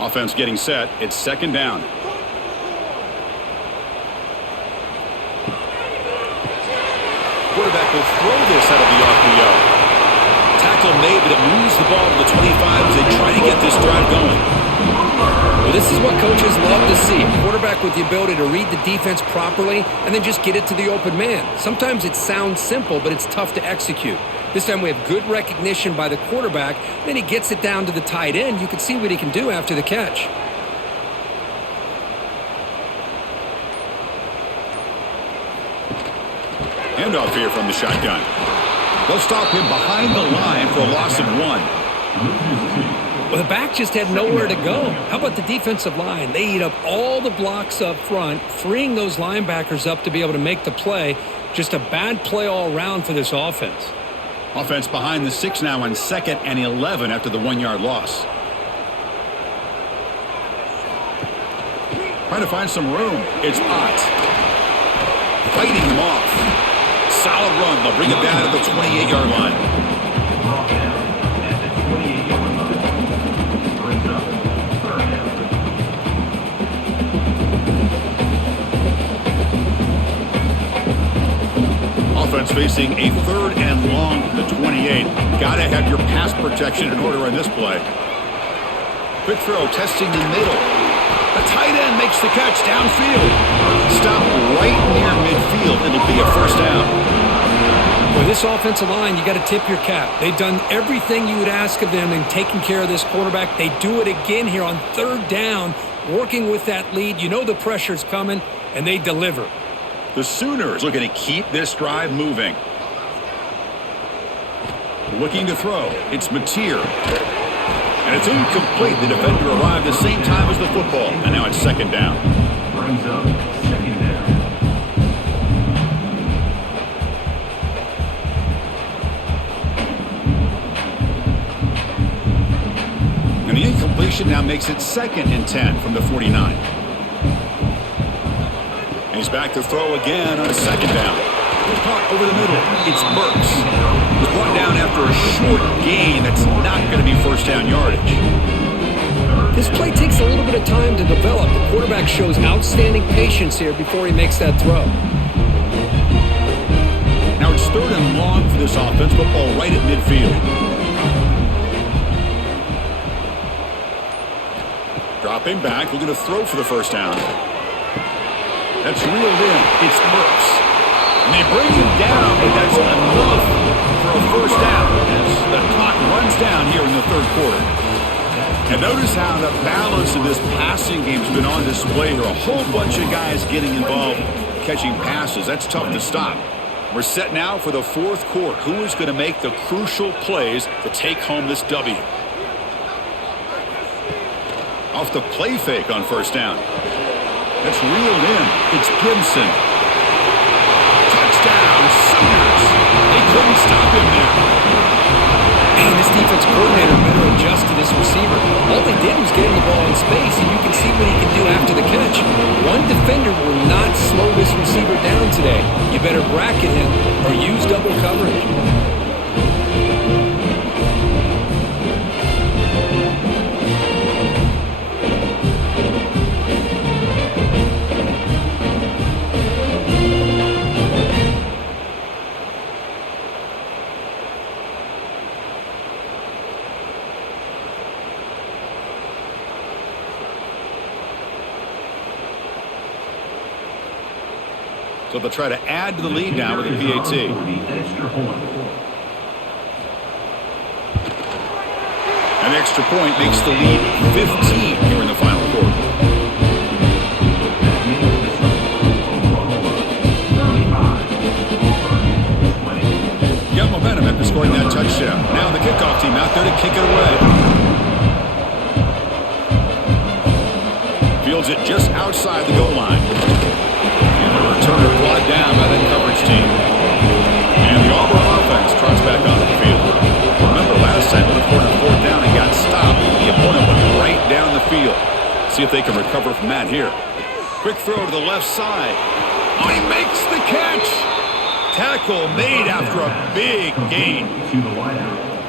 Offense getting set. It's 2nd down. Quarterback will throw this out of the RPO. Tackle made, but it moves the ball to the 25 as they try to get this drive going. Well, this is what coaches love to see. A quarterback with the ability to read the defense properly and then just get it to the open man. Sometimes it sounds simple, but it's tough to execute. This time we have good recognition by the quarterback. Then he gets it down to the tight end. You can see what he can do after the catch. Handoff here from the shotgun. They'll stop him behind the line for a loss of 1. Well, the back just had nowhere to go. How about the defensive line? They eat up all the blocks up front, freeing those linebackers up to be able to make the play. Just a bad play all around for this offense. Offense behind the 6 now on 2nd and 11 after the 1-yard loss. Trying to find some room. It's Ott. Fighting them off. Solid run. They'll bring it down to the 28-yard line. Offense facing a 3rd and long to the 28. Got to have your pass protection in order in this play. Quick throw, testing the middle. The tight end makes the catch downfield. Stop right near midfield. It'll be a 1st down. For this offensive line, you got to tip your cap. They've done everything you would ask of them in taking care of this quarterback. They do it again here on 3rd down, working with that lead. You know the pressure's coming, and they deliver. The Sooners looking to keep this drive moving. Looking to throw. It's Mateer. And it's incomplete. The defender arrived the same time as the football. And now it's 2nd down. Brings up 2nd down. And the incompletion now makes it 2nd and 10 from the 49. And he's back to throw again on a 2nd down. Caught over the middle. It's Burks. He's brought down after a short gain. That's not going to be 1st down yardage. This play takes a little bit of time to develop. The quarterback shows outstanding patience here before he makes that throw. Now it's 3rd and long for this offense. Football right at midfield. Dropping back. Looking to throw for the 1st down. That's reeled in. It's Burks. And they bring him down, but that's enough for a 1st down as the clock runs down here in the 3rd quarter. And notice how the balance of this passing game has been on display here. A whole bunch of guys getting involved, catching passes. That's tough to stop. We're set now for the 4th quarter. Who is going to make the crucial plays to take home this W? Off the play fake on 1st down. That's reeled in. It's Gibson. Touchdown, Sooners. They couldn't stop him there. Man, this defense coordinator better adjust to this receiver. All they did was get him the ball in space, and you can see what he can do after the catch. One defender will not slow this receiver down today. You better bracket him or use double coverage. So they'll try to add to the lead now with a PAT. An extra point makes the lead 15 here in the final quarter. Got momentum after scoring that touchdown. Now the kickoff team out there to kick it away. Fields it just outside the goal line. And the returner brought down by that coverage team. And the Auburn offense trots back onto the field. Remember last time when the fourth down and got stopped, the opponent went right down the field. See if they can recover from that here. Quick throw to the left side. Oh, he makes the catch. Tackle made after a big gain.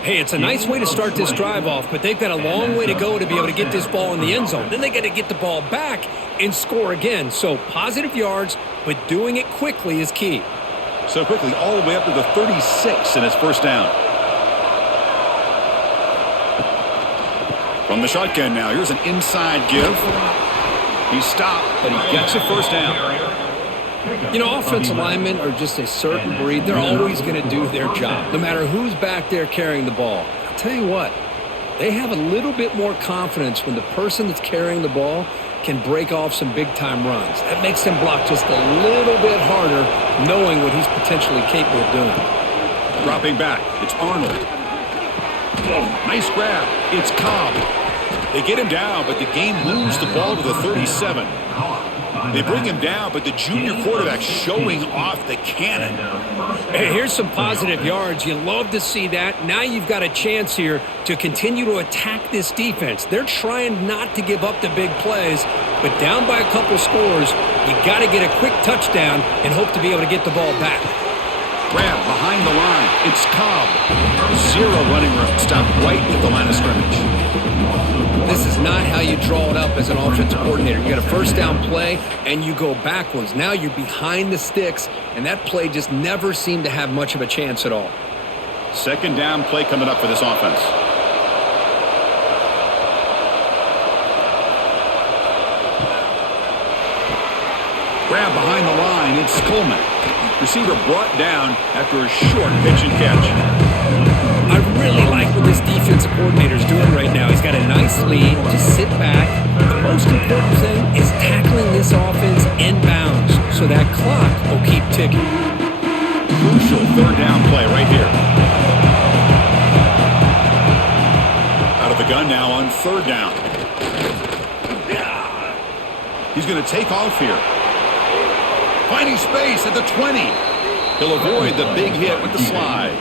Hey, it's a nice way to start this drive off, but they've got a long way to go to be able to get this ball in the end zone. Then they got to get the ball back and score again. So positive yards, but doing it quickly is key. So quickly all the way up to the 36 and it's first down. From the shotgun now, here's an inside give. He stopped, but he gets a first down. You know, offensive linemen are just a certain breed. They're always going to do their job, no matter who's back there carrying the ball. I'll tell you what, they have a little bit more confidence when the person that's carrying the ball can break off some big-time runs. That makes them block just a little bit harder, knowing what he's potentially capable of doing. Dropping back, it's Arnold. Nice grab, it's Cobb. They get him down, but the game moves the ball to the 37. They bring him down, but the junior quarterback showing off the cannon. Hey, here's some positive yards. You love to see that. Now you've got a chance here to continue to attack this defense. They're trying not to give up the big plays, but down by a couple scores, you got to get a quick touchdown and hope to be able to get the ball back. Grab behind the line. It's Cobb. Zero running room. Stopped right at the line of scrimmage. This is not how you draw it up as an offensive coordinator. You get a first down play, and you go backwards. Now you're behind the sticks, and that play just never seemed to have much of a chance at all. Second down play coming up for this offense. Grab behind the line. It's Coleman. Receiver brought down after a short pitch and catch. I really like what this defensive coordinator is doing right now. He's got a nice lead. Just sit back. The most important thing is tackling this offense inbounds so that clock will keep ticking. Crucial third down play right here. Out of the gun now on third down. He's going to take off here. Finding space at the 20. He'll avoid the big hit with the slide.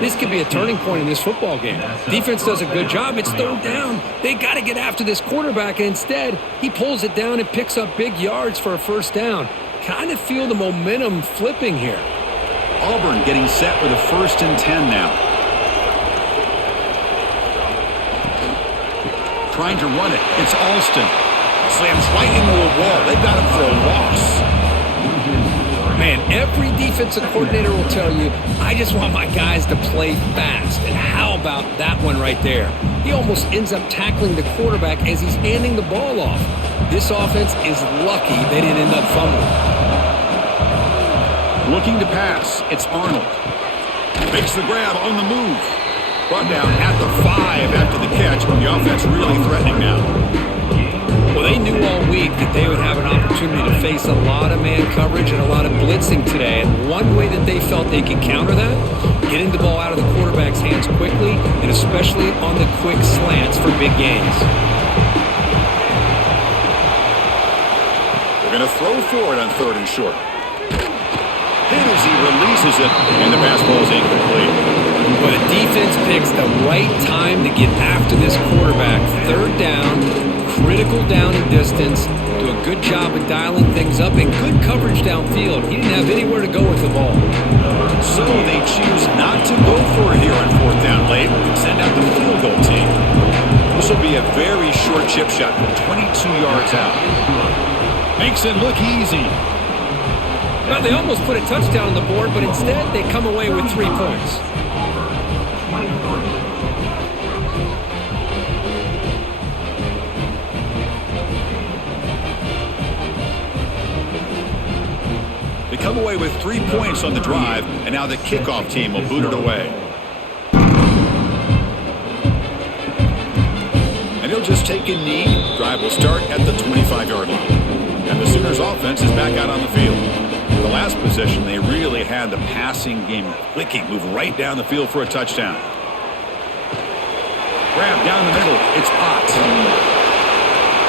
This could be a turning point in this football game. Defense does a good job. It's third down. They got to get after this quarterback, and instead, he pulls it down and picks up big yards for a first down. Kind of feel the momentum flipping here. Auburn getting set with a 1st and 10 now. Trying to run it. It's Alston. Slams right into a wall. They got him for a loss. Man, every defensive coordinator will tell you, I just want my guys to play fast. And how about that one right there? He almost ends up tackling the quarterback as he's handing the ball off. This offense is lucky they didn't end up fumbling. Looking to pass. It's Arnold. Makes the grab on the move. Brought down at the 5 after the catch. The offense really threatening now. Well, they knew all week that they would have an opportunity to face a lot of man coverage and a lot of blitzing today. And one way that they felt they could counter that, getting the ball out of the quarterback's hands quickly, and especially on the quick slants for big gains. They're going to throw for it on 3rd and short. Hit as he releases it, and the pass ball is incomplete. But the defense picks the right time to get after this quarterback. 3rd down, critical down and distance. Do a good job of dialing things up and good coverage downfield. He didn't have anywhere to go with the ball. So they choose not to go for it here on 4th down late and send out the field goal team. This will be a very short chip shot from 22 yards out. Makes it look easy. Well, they almost put a touchdown on the board, but instead they come away with 3 points. They come away with 3 points on the drive, and now the kickoff team will boot it away. And he'll just take a knee. Drive will start at the 25-yard line. And the Sooners offense is back out on the field. The last possession, they really had the passing game clicking. Move right down the field for a touchdown. Grab down the middle. It's Potts.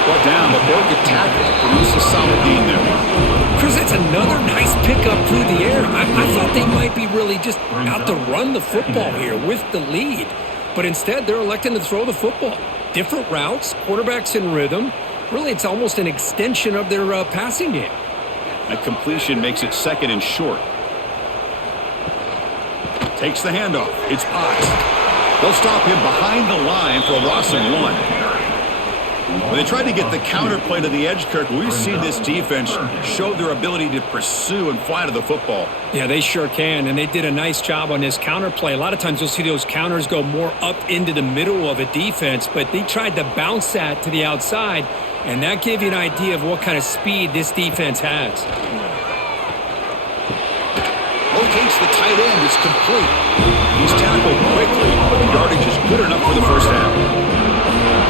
Brought down, but broke a tackle. Produced a solid gain there. Chris, that's another nice pickup through the air. I thought they might be really just out to run the football here with the lead. But instead, they're electing to throw the football. Different routes, quarterbacks in rhythm. Really, it's almost an extension of their passing game. That completion makes it second and short. Takes the handoff. It's Potts. They'll stop him behind the line for a loss of 1. When they tried to get the counter play to the edge, Kirk, we've seen this defense show their ability to pursue and fly to the football. Yeah, they sure can, and they did a nice job on this counter play. A lot of times you'll see those counters go more up into the middle of a defense, but they tried to bounce that to the outside, and that gave you an idea of what kind of speed this defense has. Locates the tight end. It's complete. He's tackled quickly, but the yardage is good enough for the first down.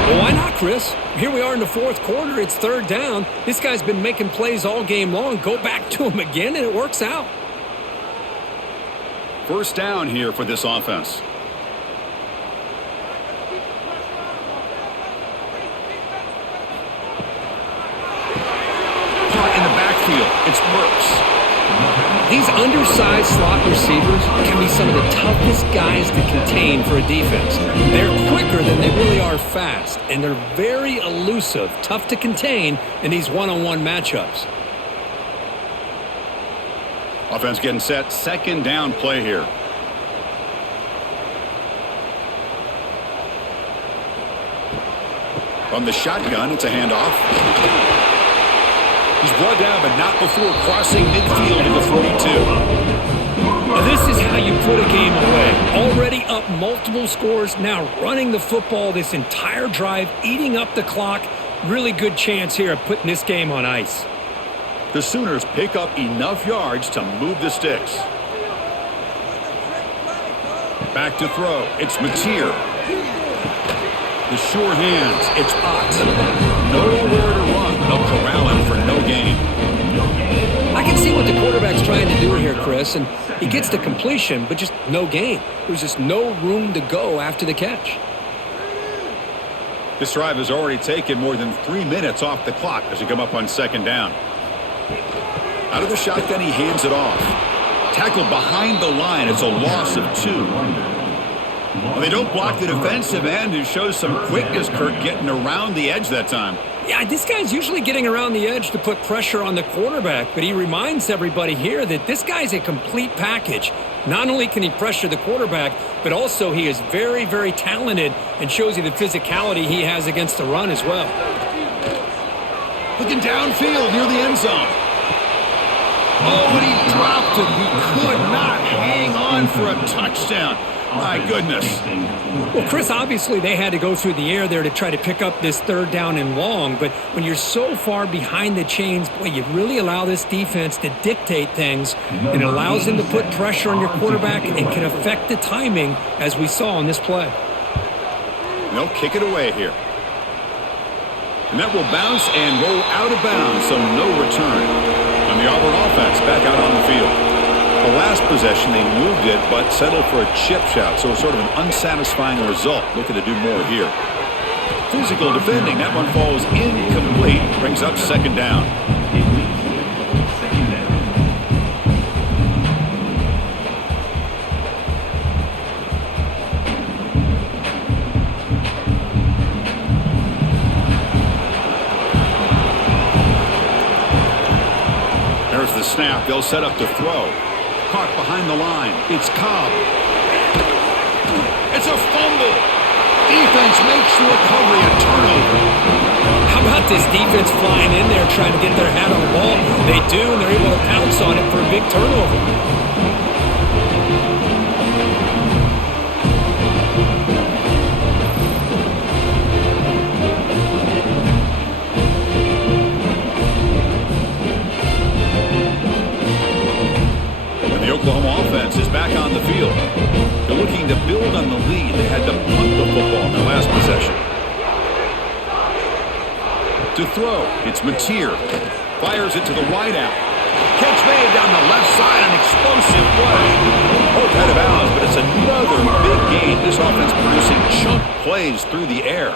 Well, why not, Chris? Here we are in the fourth quarter. It's third down. This guy's been making plays all game long. Go back to him again, and it works out. First down here for this offense. Caught in the backfield. It's Burks. These undersized slot receivers can be some of the toughest guys to contain for a defense. They're quicker than they really are fast, and they're very elusive, tough to contain in these one-on-one matchups. Offense getting set. Second down play here. From the shotgun, it's a handoff. He's brought down, but not before crossing midfield to the 42. Now this is how you put a game away. Already up multiple scores, now running the football this entire drive, eating up the clock. Really good chance here of putting this game on ice. The Sooners pick up enough yards to move the sticks. Back to throw. It's Mateer. The sure hands. It's Potts. Nowhere to run. They'll corral him for no gain. I can see what the quarterback's trying to do here, Chris, and he gets the completion, but just no gain. There's just no room to go after the catch. This drive has already taken more than 3 minutes off the clock as we come up on second down. Out of the shotgun, he hands it off. Tackled behind the line. It's a loss of 2. Well, they don't block the defensive end, who shows some quickness, Kirk, getting around the edge that time. Yeah, this guy's usually getting around the edge to put pressure on the quarterback, but he reminds everybody here that this guy's a complete package. Not only can he pressure the quarterback, but also he is very, very talented and shows you the physicality he has against the run as well. Looking downfield near the end zone. Oh, and he dropped it. He could not hang on for a touchdown. My goodness. Well, Chris, obviously they had to go through the air there to try to pick up this third down and long, but when you're so far behind the chains, boy, you really allow this defense to dictate things. It allows them to put pressure on your quarterback and can affect the timing, as we saw on this play. They'll kick it away here. And that will bounce and roll out of bounds, so no return. And the Auburn offense back out on the field. The last possession, they moved it, but settled for a chip shot, so sort of an unsatisfying result. Looking to do more here. Physical defending, that one falls incomplete, brings up second down. There's the snap. They'll set up to throw. Caught behind the line. It's Cobb. It's a fumble. Defense makes the recovery, a turnover. How about this defense flying in there trying to get their hat on the ball? They do, and they're able to pounce on it for a big turnover. The Oklahoma offense is back on the field. They're looking to build on the lead. They had to punt the football in their last possession. To throw, it's Mateer. Fires it to the wide out. Catch made down the left side, an explosive play. Both out of bounds, but it's another big gain. This offense producing chunk plays through the air.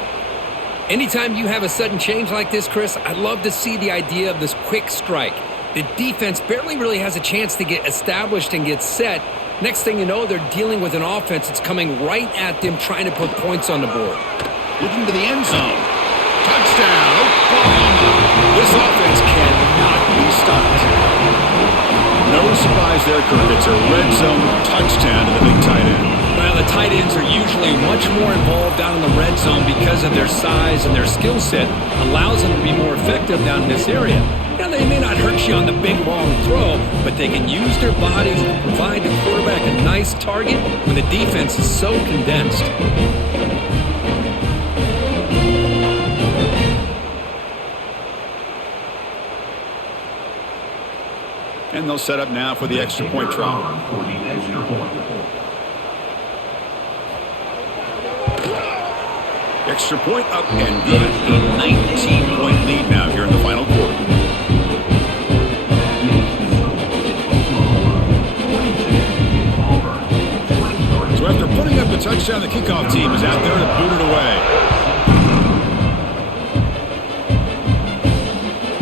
Anytime you have a sudden change like this, Chris, I love to see the idea of this quick strike. The defense barely really has a chance to get established and get set. Next thing you know, they're dealing with an offense that's coming right at them, trying to put points on the board. Looking to the end zone. Touchdown, Oklahoma. This offense cannot be stopped. No surprise there, Kirk. It's a red zone touchdown to the big tight end. Well, the tight ends are usually much more involved down in the red zone because of their size and their skill set allows them to be more effective down in this area. Now, they may not hurt you on the big, long throw, but they can use their bodies to provide the quarterback a nice target when the defense is so condensed. And they'll set up now for the extra point try. Extra point up and good. A 19-point lead now here in the final quarter. So after putting up the touchdown, the kickoff team is out there to boot it away.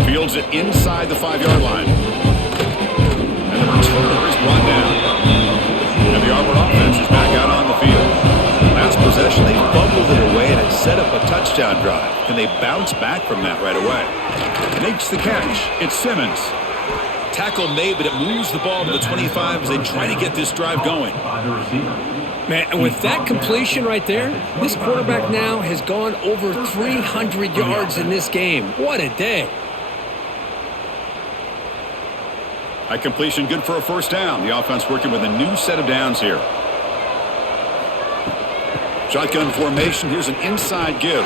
Fields it inside the 5-yard line. And the returner is brought down. And the Auburn offense is back out on the field. Last possession, they fumbled it away and it set up a touchdown drive. Can they bounce back from that right away? Makes the catch. It's Simmons. Tackle made, but it moves the ball to the 25 as they try to get this drive going. Man, and with that completion right there, this quarterback now has gone over 300 yards in this game. What a day. High completion, good for a first down. The offense working with a new set of downs here. Shotgun formation. Here's an inside give.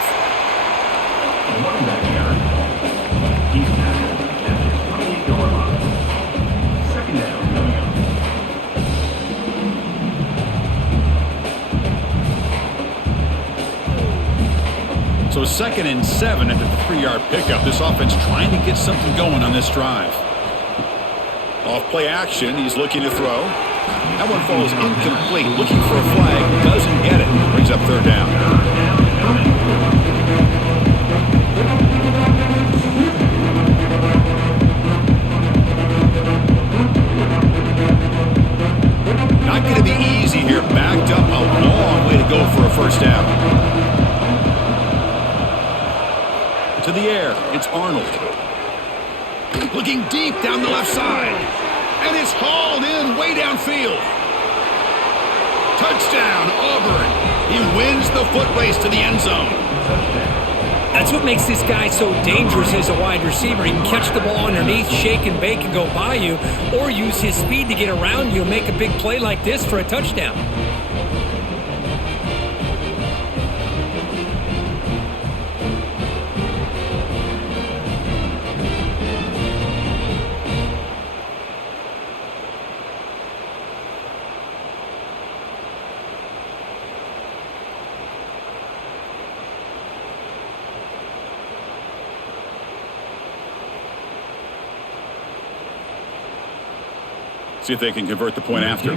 So 2nd and 7 after the 3-yard pickup. This offense trying to get something going on this drive. Off play action. He's looking to throw. That one falls incomplete. Looking for a flag. Doesn't get it. Brings up 3rd down. Not going to be easy here. Backed up a long way to go for a first down. To the air. It's Arnold. Looking deep down the left side. And it's hauled in way downfield. Touchdown, Auburn. He wins the foot race to the end zone. That's what makes this guy so dangerous as a wide receiver. He can catch the ball underneath, shake and bake and go by you, or use his speed to get around you and make a big play like this for a touchdown. See if they can convert the point after.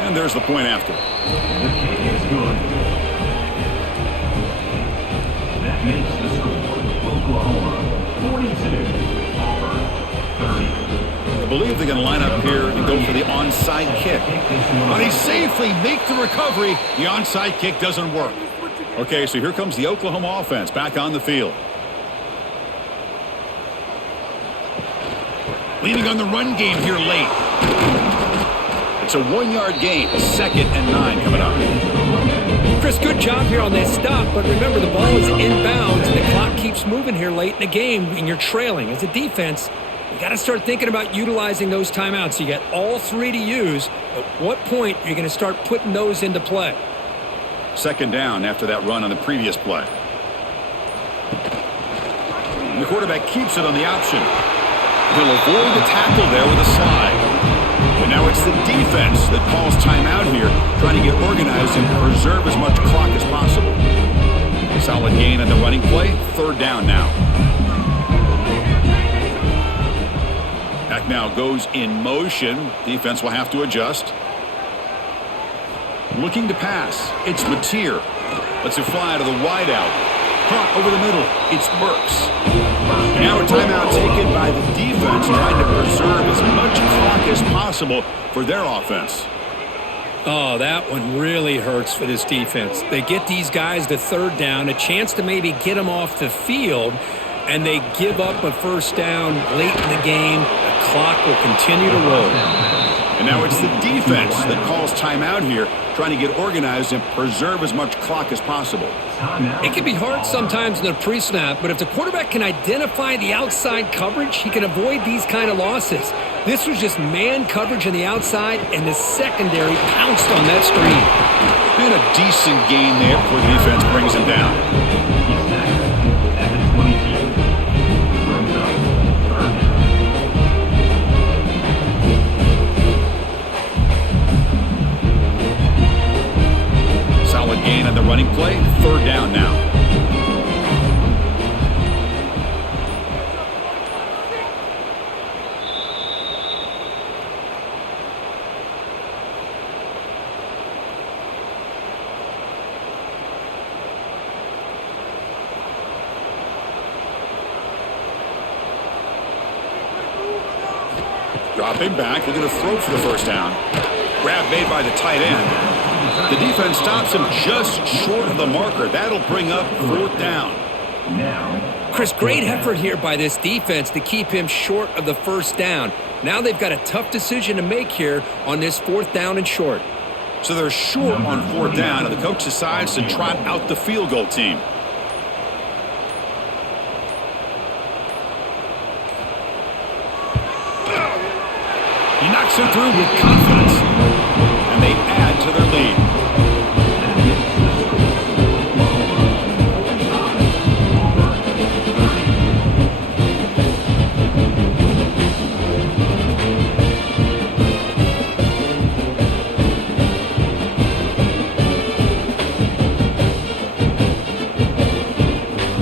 And there's the point after. The kick is good. That makes the score Oklahoma 42, Auburn 30. I believe they're going to line up here and go for the onside kick. But he safely makes the recovery. The onside kick doesn't work. Okay, so here comes the Oklahoma offense back on the field. Leaning on the run game here late. It's a 1-yard gain. 2nd and 9 coming up. Chris, good job here on that stop, but remember the ball is inbounds and the clock keeps moving here late in the game and you're trailing. As a defense, you got to start thinking about utilizing those timeouts. You got all 3 to use. At what point are you going to start putting those into play? 2nd down after that run on the previous play. And the quarterback keeps it on the option. He'll avoid the tackle there with a slide. And now it's the defense that calls timeout here, trying to get organized and preserve as much clock as possible. Solid gain on the running play. 3rd down now. Back now goes in motion. Defense will have to adjust. Looking to pass. It's Mateer. Lets it fly to the wideout. Caught over the middle. It's Burks. Now a timeout taken by the defense, trying to preserve as much clock as possible for their offense. Oh, that one really hurts for this defense. They get these guys to 3rd down, a chance to maybe get them off the field, and they give up a 1st down late in the game. The clock will continue to roll. And now it's the defense that calls timeout here, trying to get organized and preserve as much clock as possible. It can be hard sometimes in the pre-snap, but if the quarterback can identify the outside coverage, he can avoid these kind of losses. This was just man coverage on the outside, and the secondary pounced on that screen. And a decent gain there before the defense brings him down. Solid gain on the running play. 3rd down now. Dropping back, looking to throw for the 1st down. Grab made by the tight end. The defense stops him just short of the marker. That'll bring up 4th down. Chris, great effort here by this defense to keep him short of the 1st down. Now they've got a tough decision to make here on this 4th down and short. So they're short on 4th down, and the coach decides to trot out the field goal team. He knocks it through with confidence, and they add to their lead.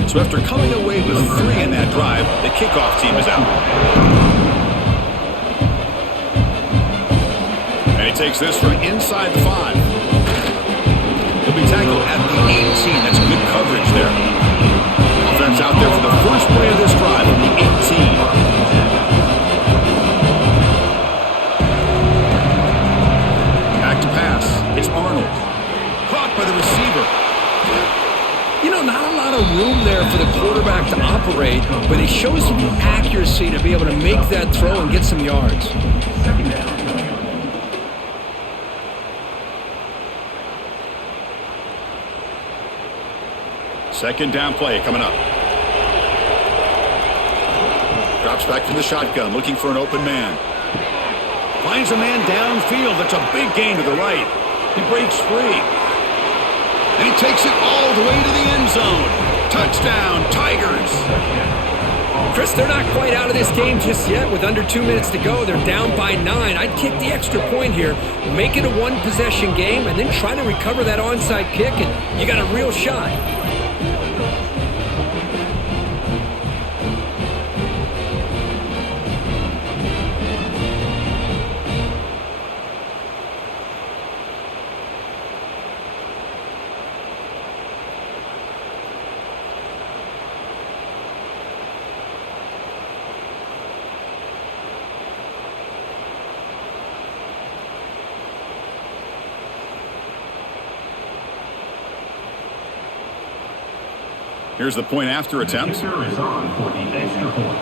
So after coming away with 3 in that drive, the kickoff team is out. Takes this from inside the 5. He'll be tackled at the 18. That's good coverage there. Offense out there for the first play of this drive at the 18. Back to pass. It's Arnold. Caught by the receiver. You know, not a lot of room there for the quarterback to operate, but he shows some accuracy to be able to make that throw and get some yards. Second down play coming up. Drops back from the shotgun, looking for an open man. Finds a man downfield. That's a big gain to the right. He breaks free. And he takes it all the way to the end zone. Touchdown, Tigers. Chris, they're not quite out of this game just yet. With under 2 minutes to go, they're down by 9. I'd kick the extra point here, make it a 1-possession game, and then try to recover that onside kick, and you got a real shot. Here's the point after attempt. Is on for the extra point.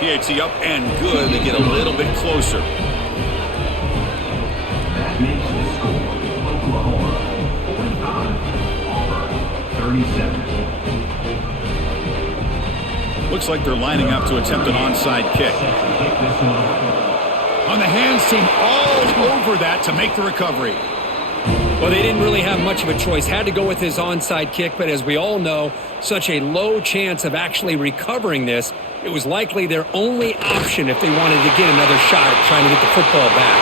PAT up and good. They get a little bit closer. That makes the score Oklahoma 45, Auburn 37. Looks like they're lining up to attempt an onside kick. On the hands team all over that to make the recovery. Well, they didn't really have much of a choice. Had to go with his onside kick, but as we all know, such a low chance of actually recovering this. It was likely their only option if they wanted to get another shot at trying to get the football back.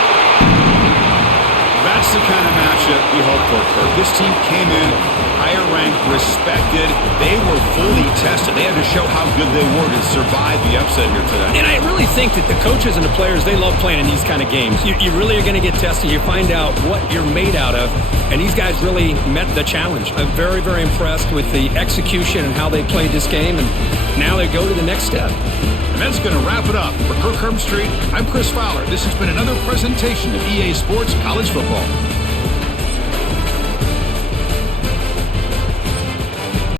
That's the kind of matchup we hope for, Kirk. This team came in higher ranked, respected. They were fully tested. They had to show how good they were to survive the upset here today. And I really think that the coaches and the players, they love playing in these kind of games. You really are going to get tested. You find out what you're made out of. And these guys really met the challenge. I'm very, very impressed with the execution and how they played this game. And now they go to the next step. And that's going to wrap it up. For Kirk Herbstreit, I'm Chris Fowler. This has been another presentation of EA Sports College Football.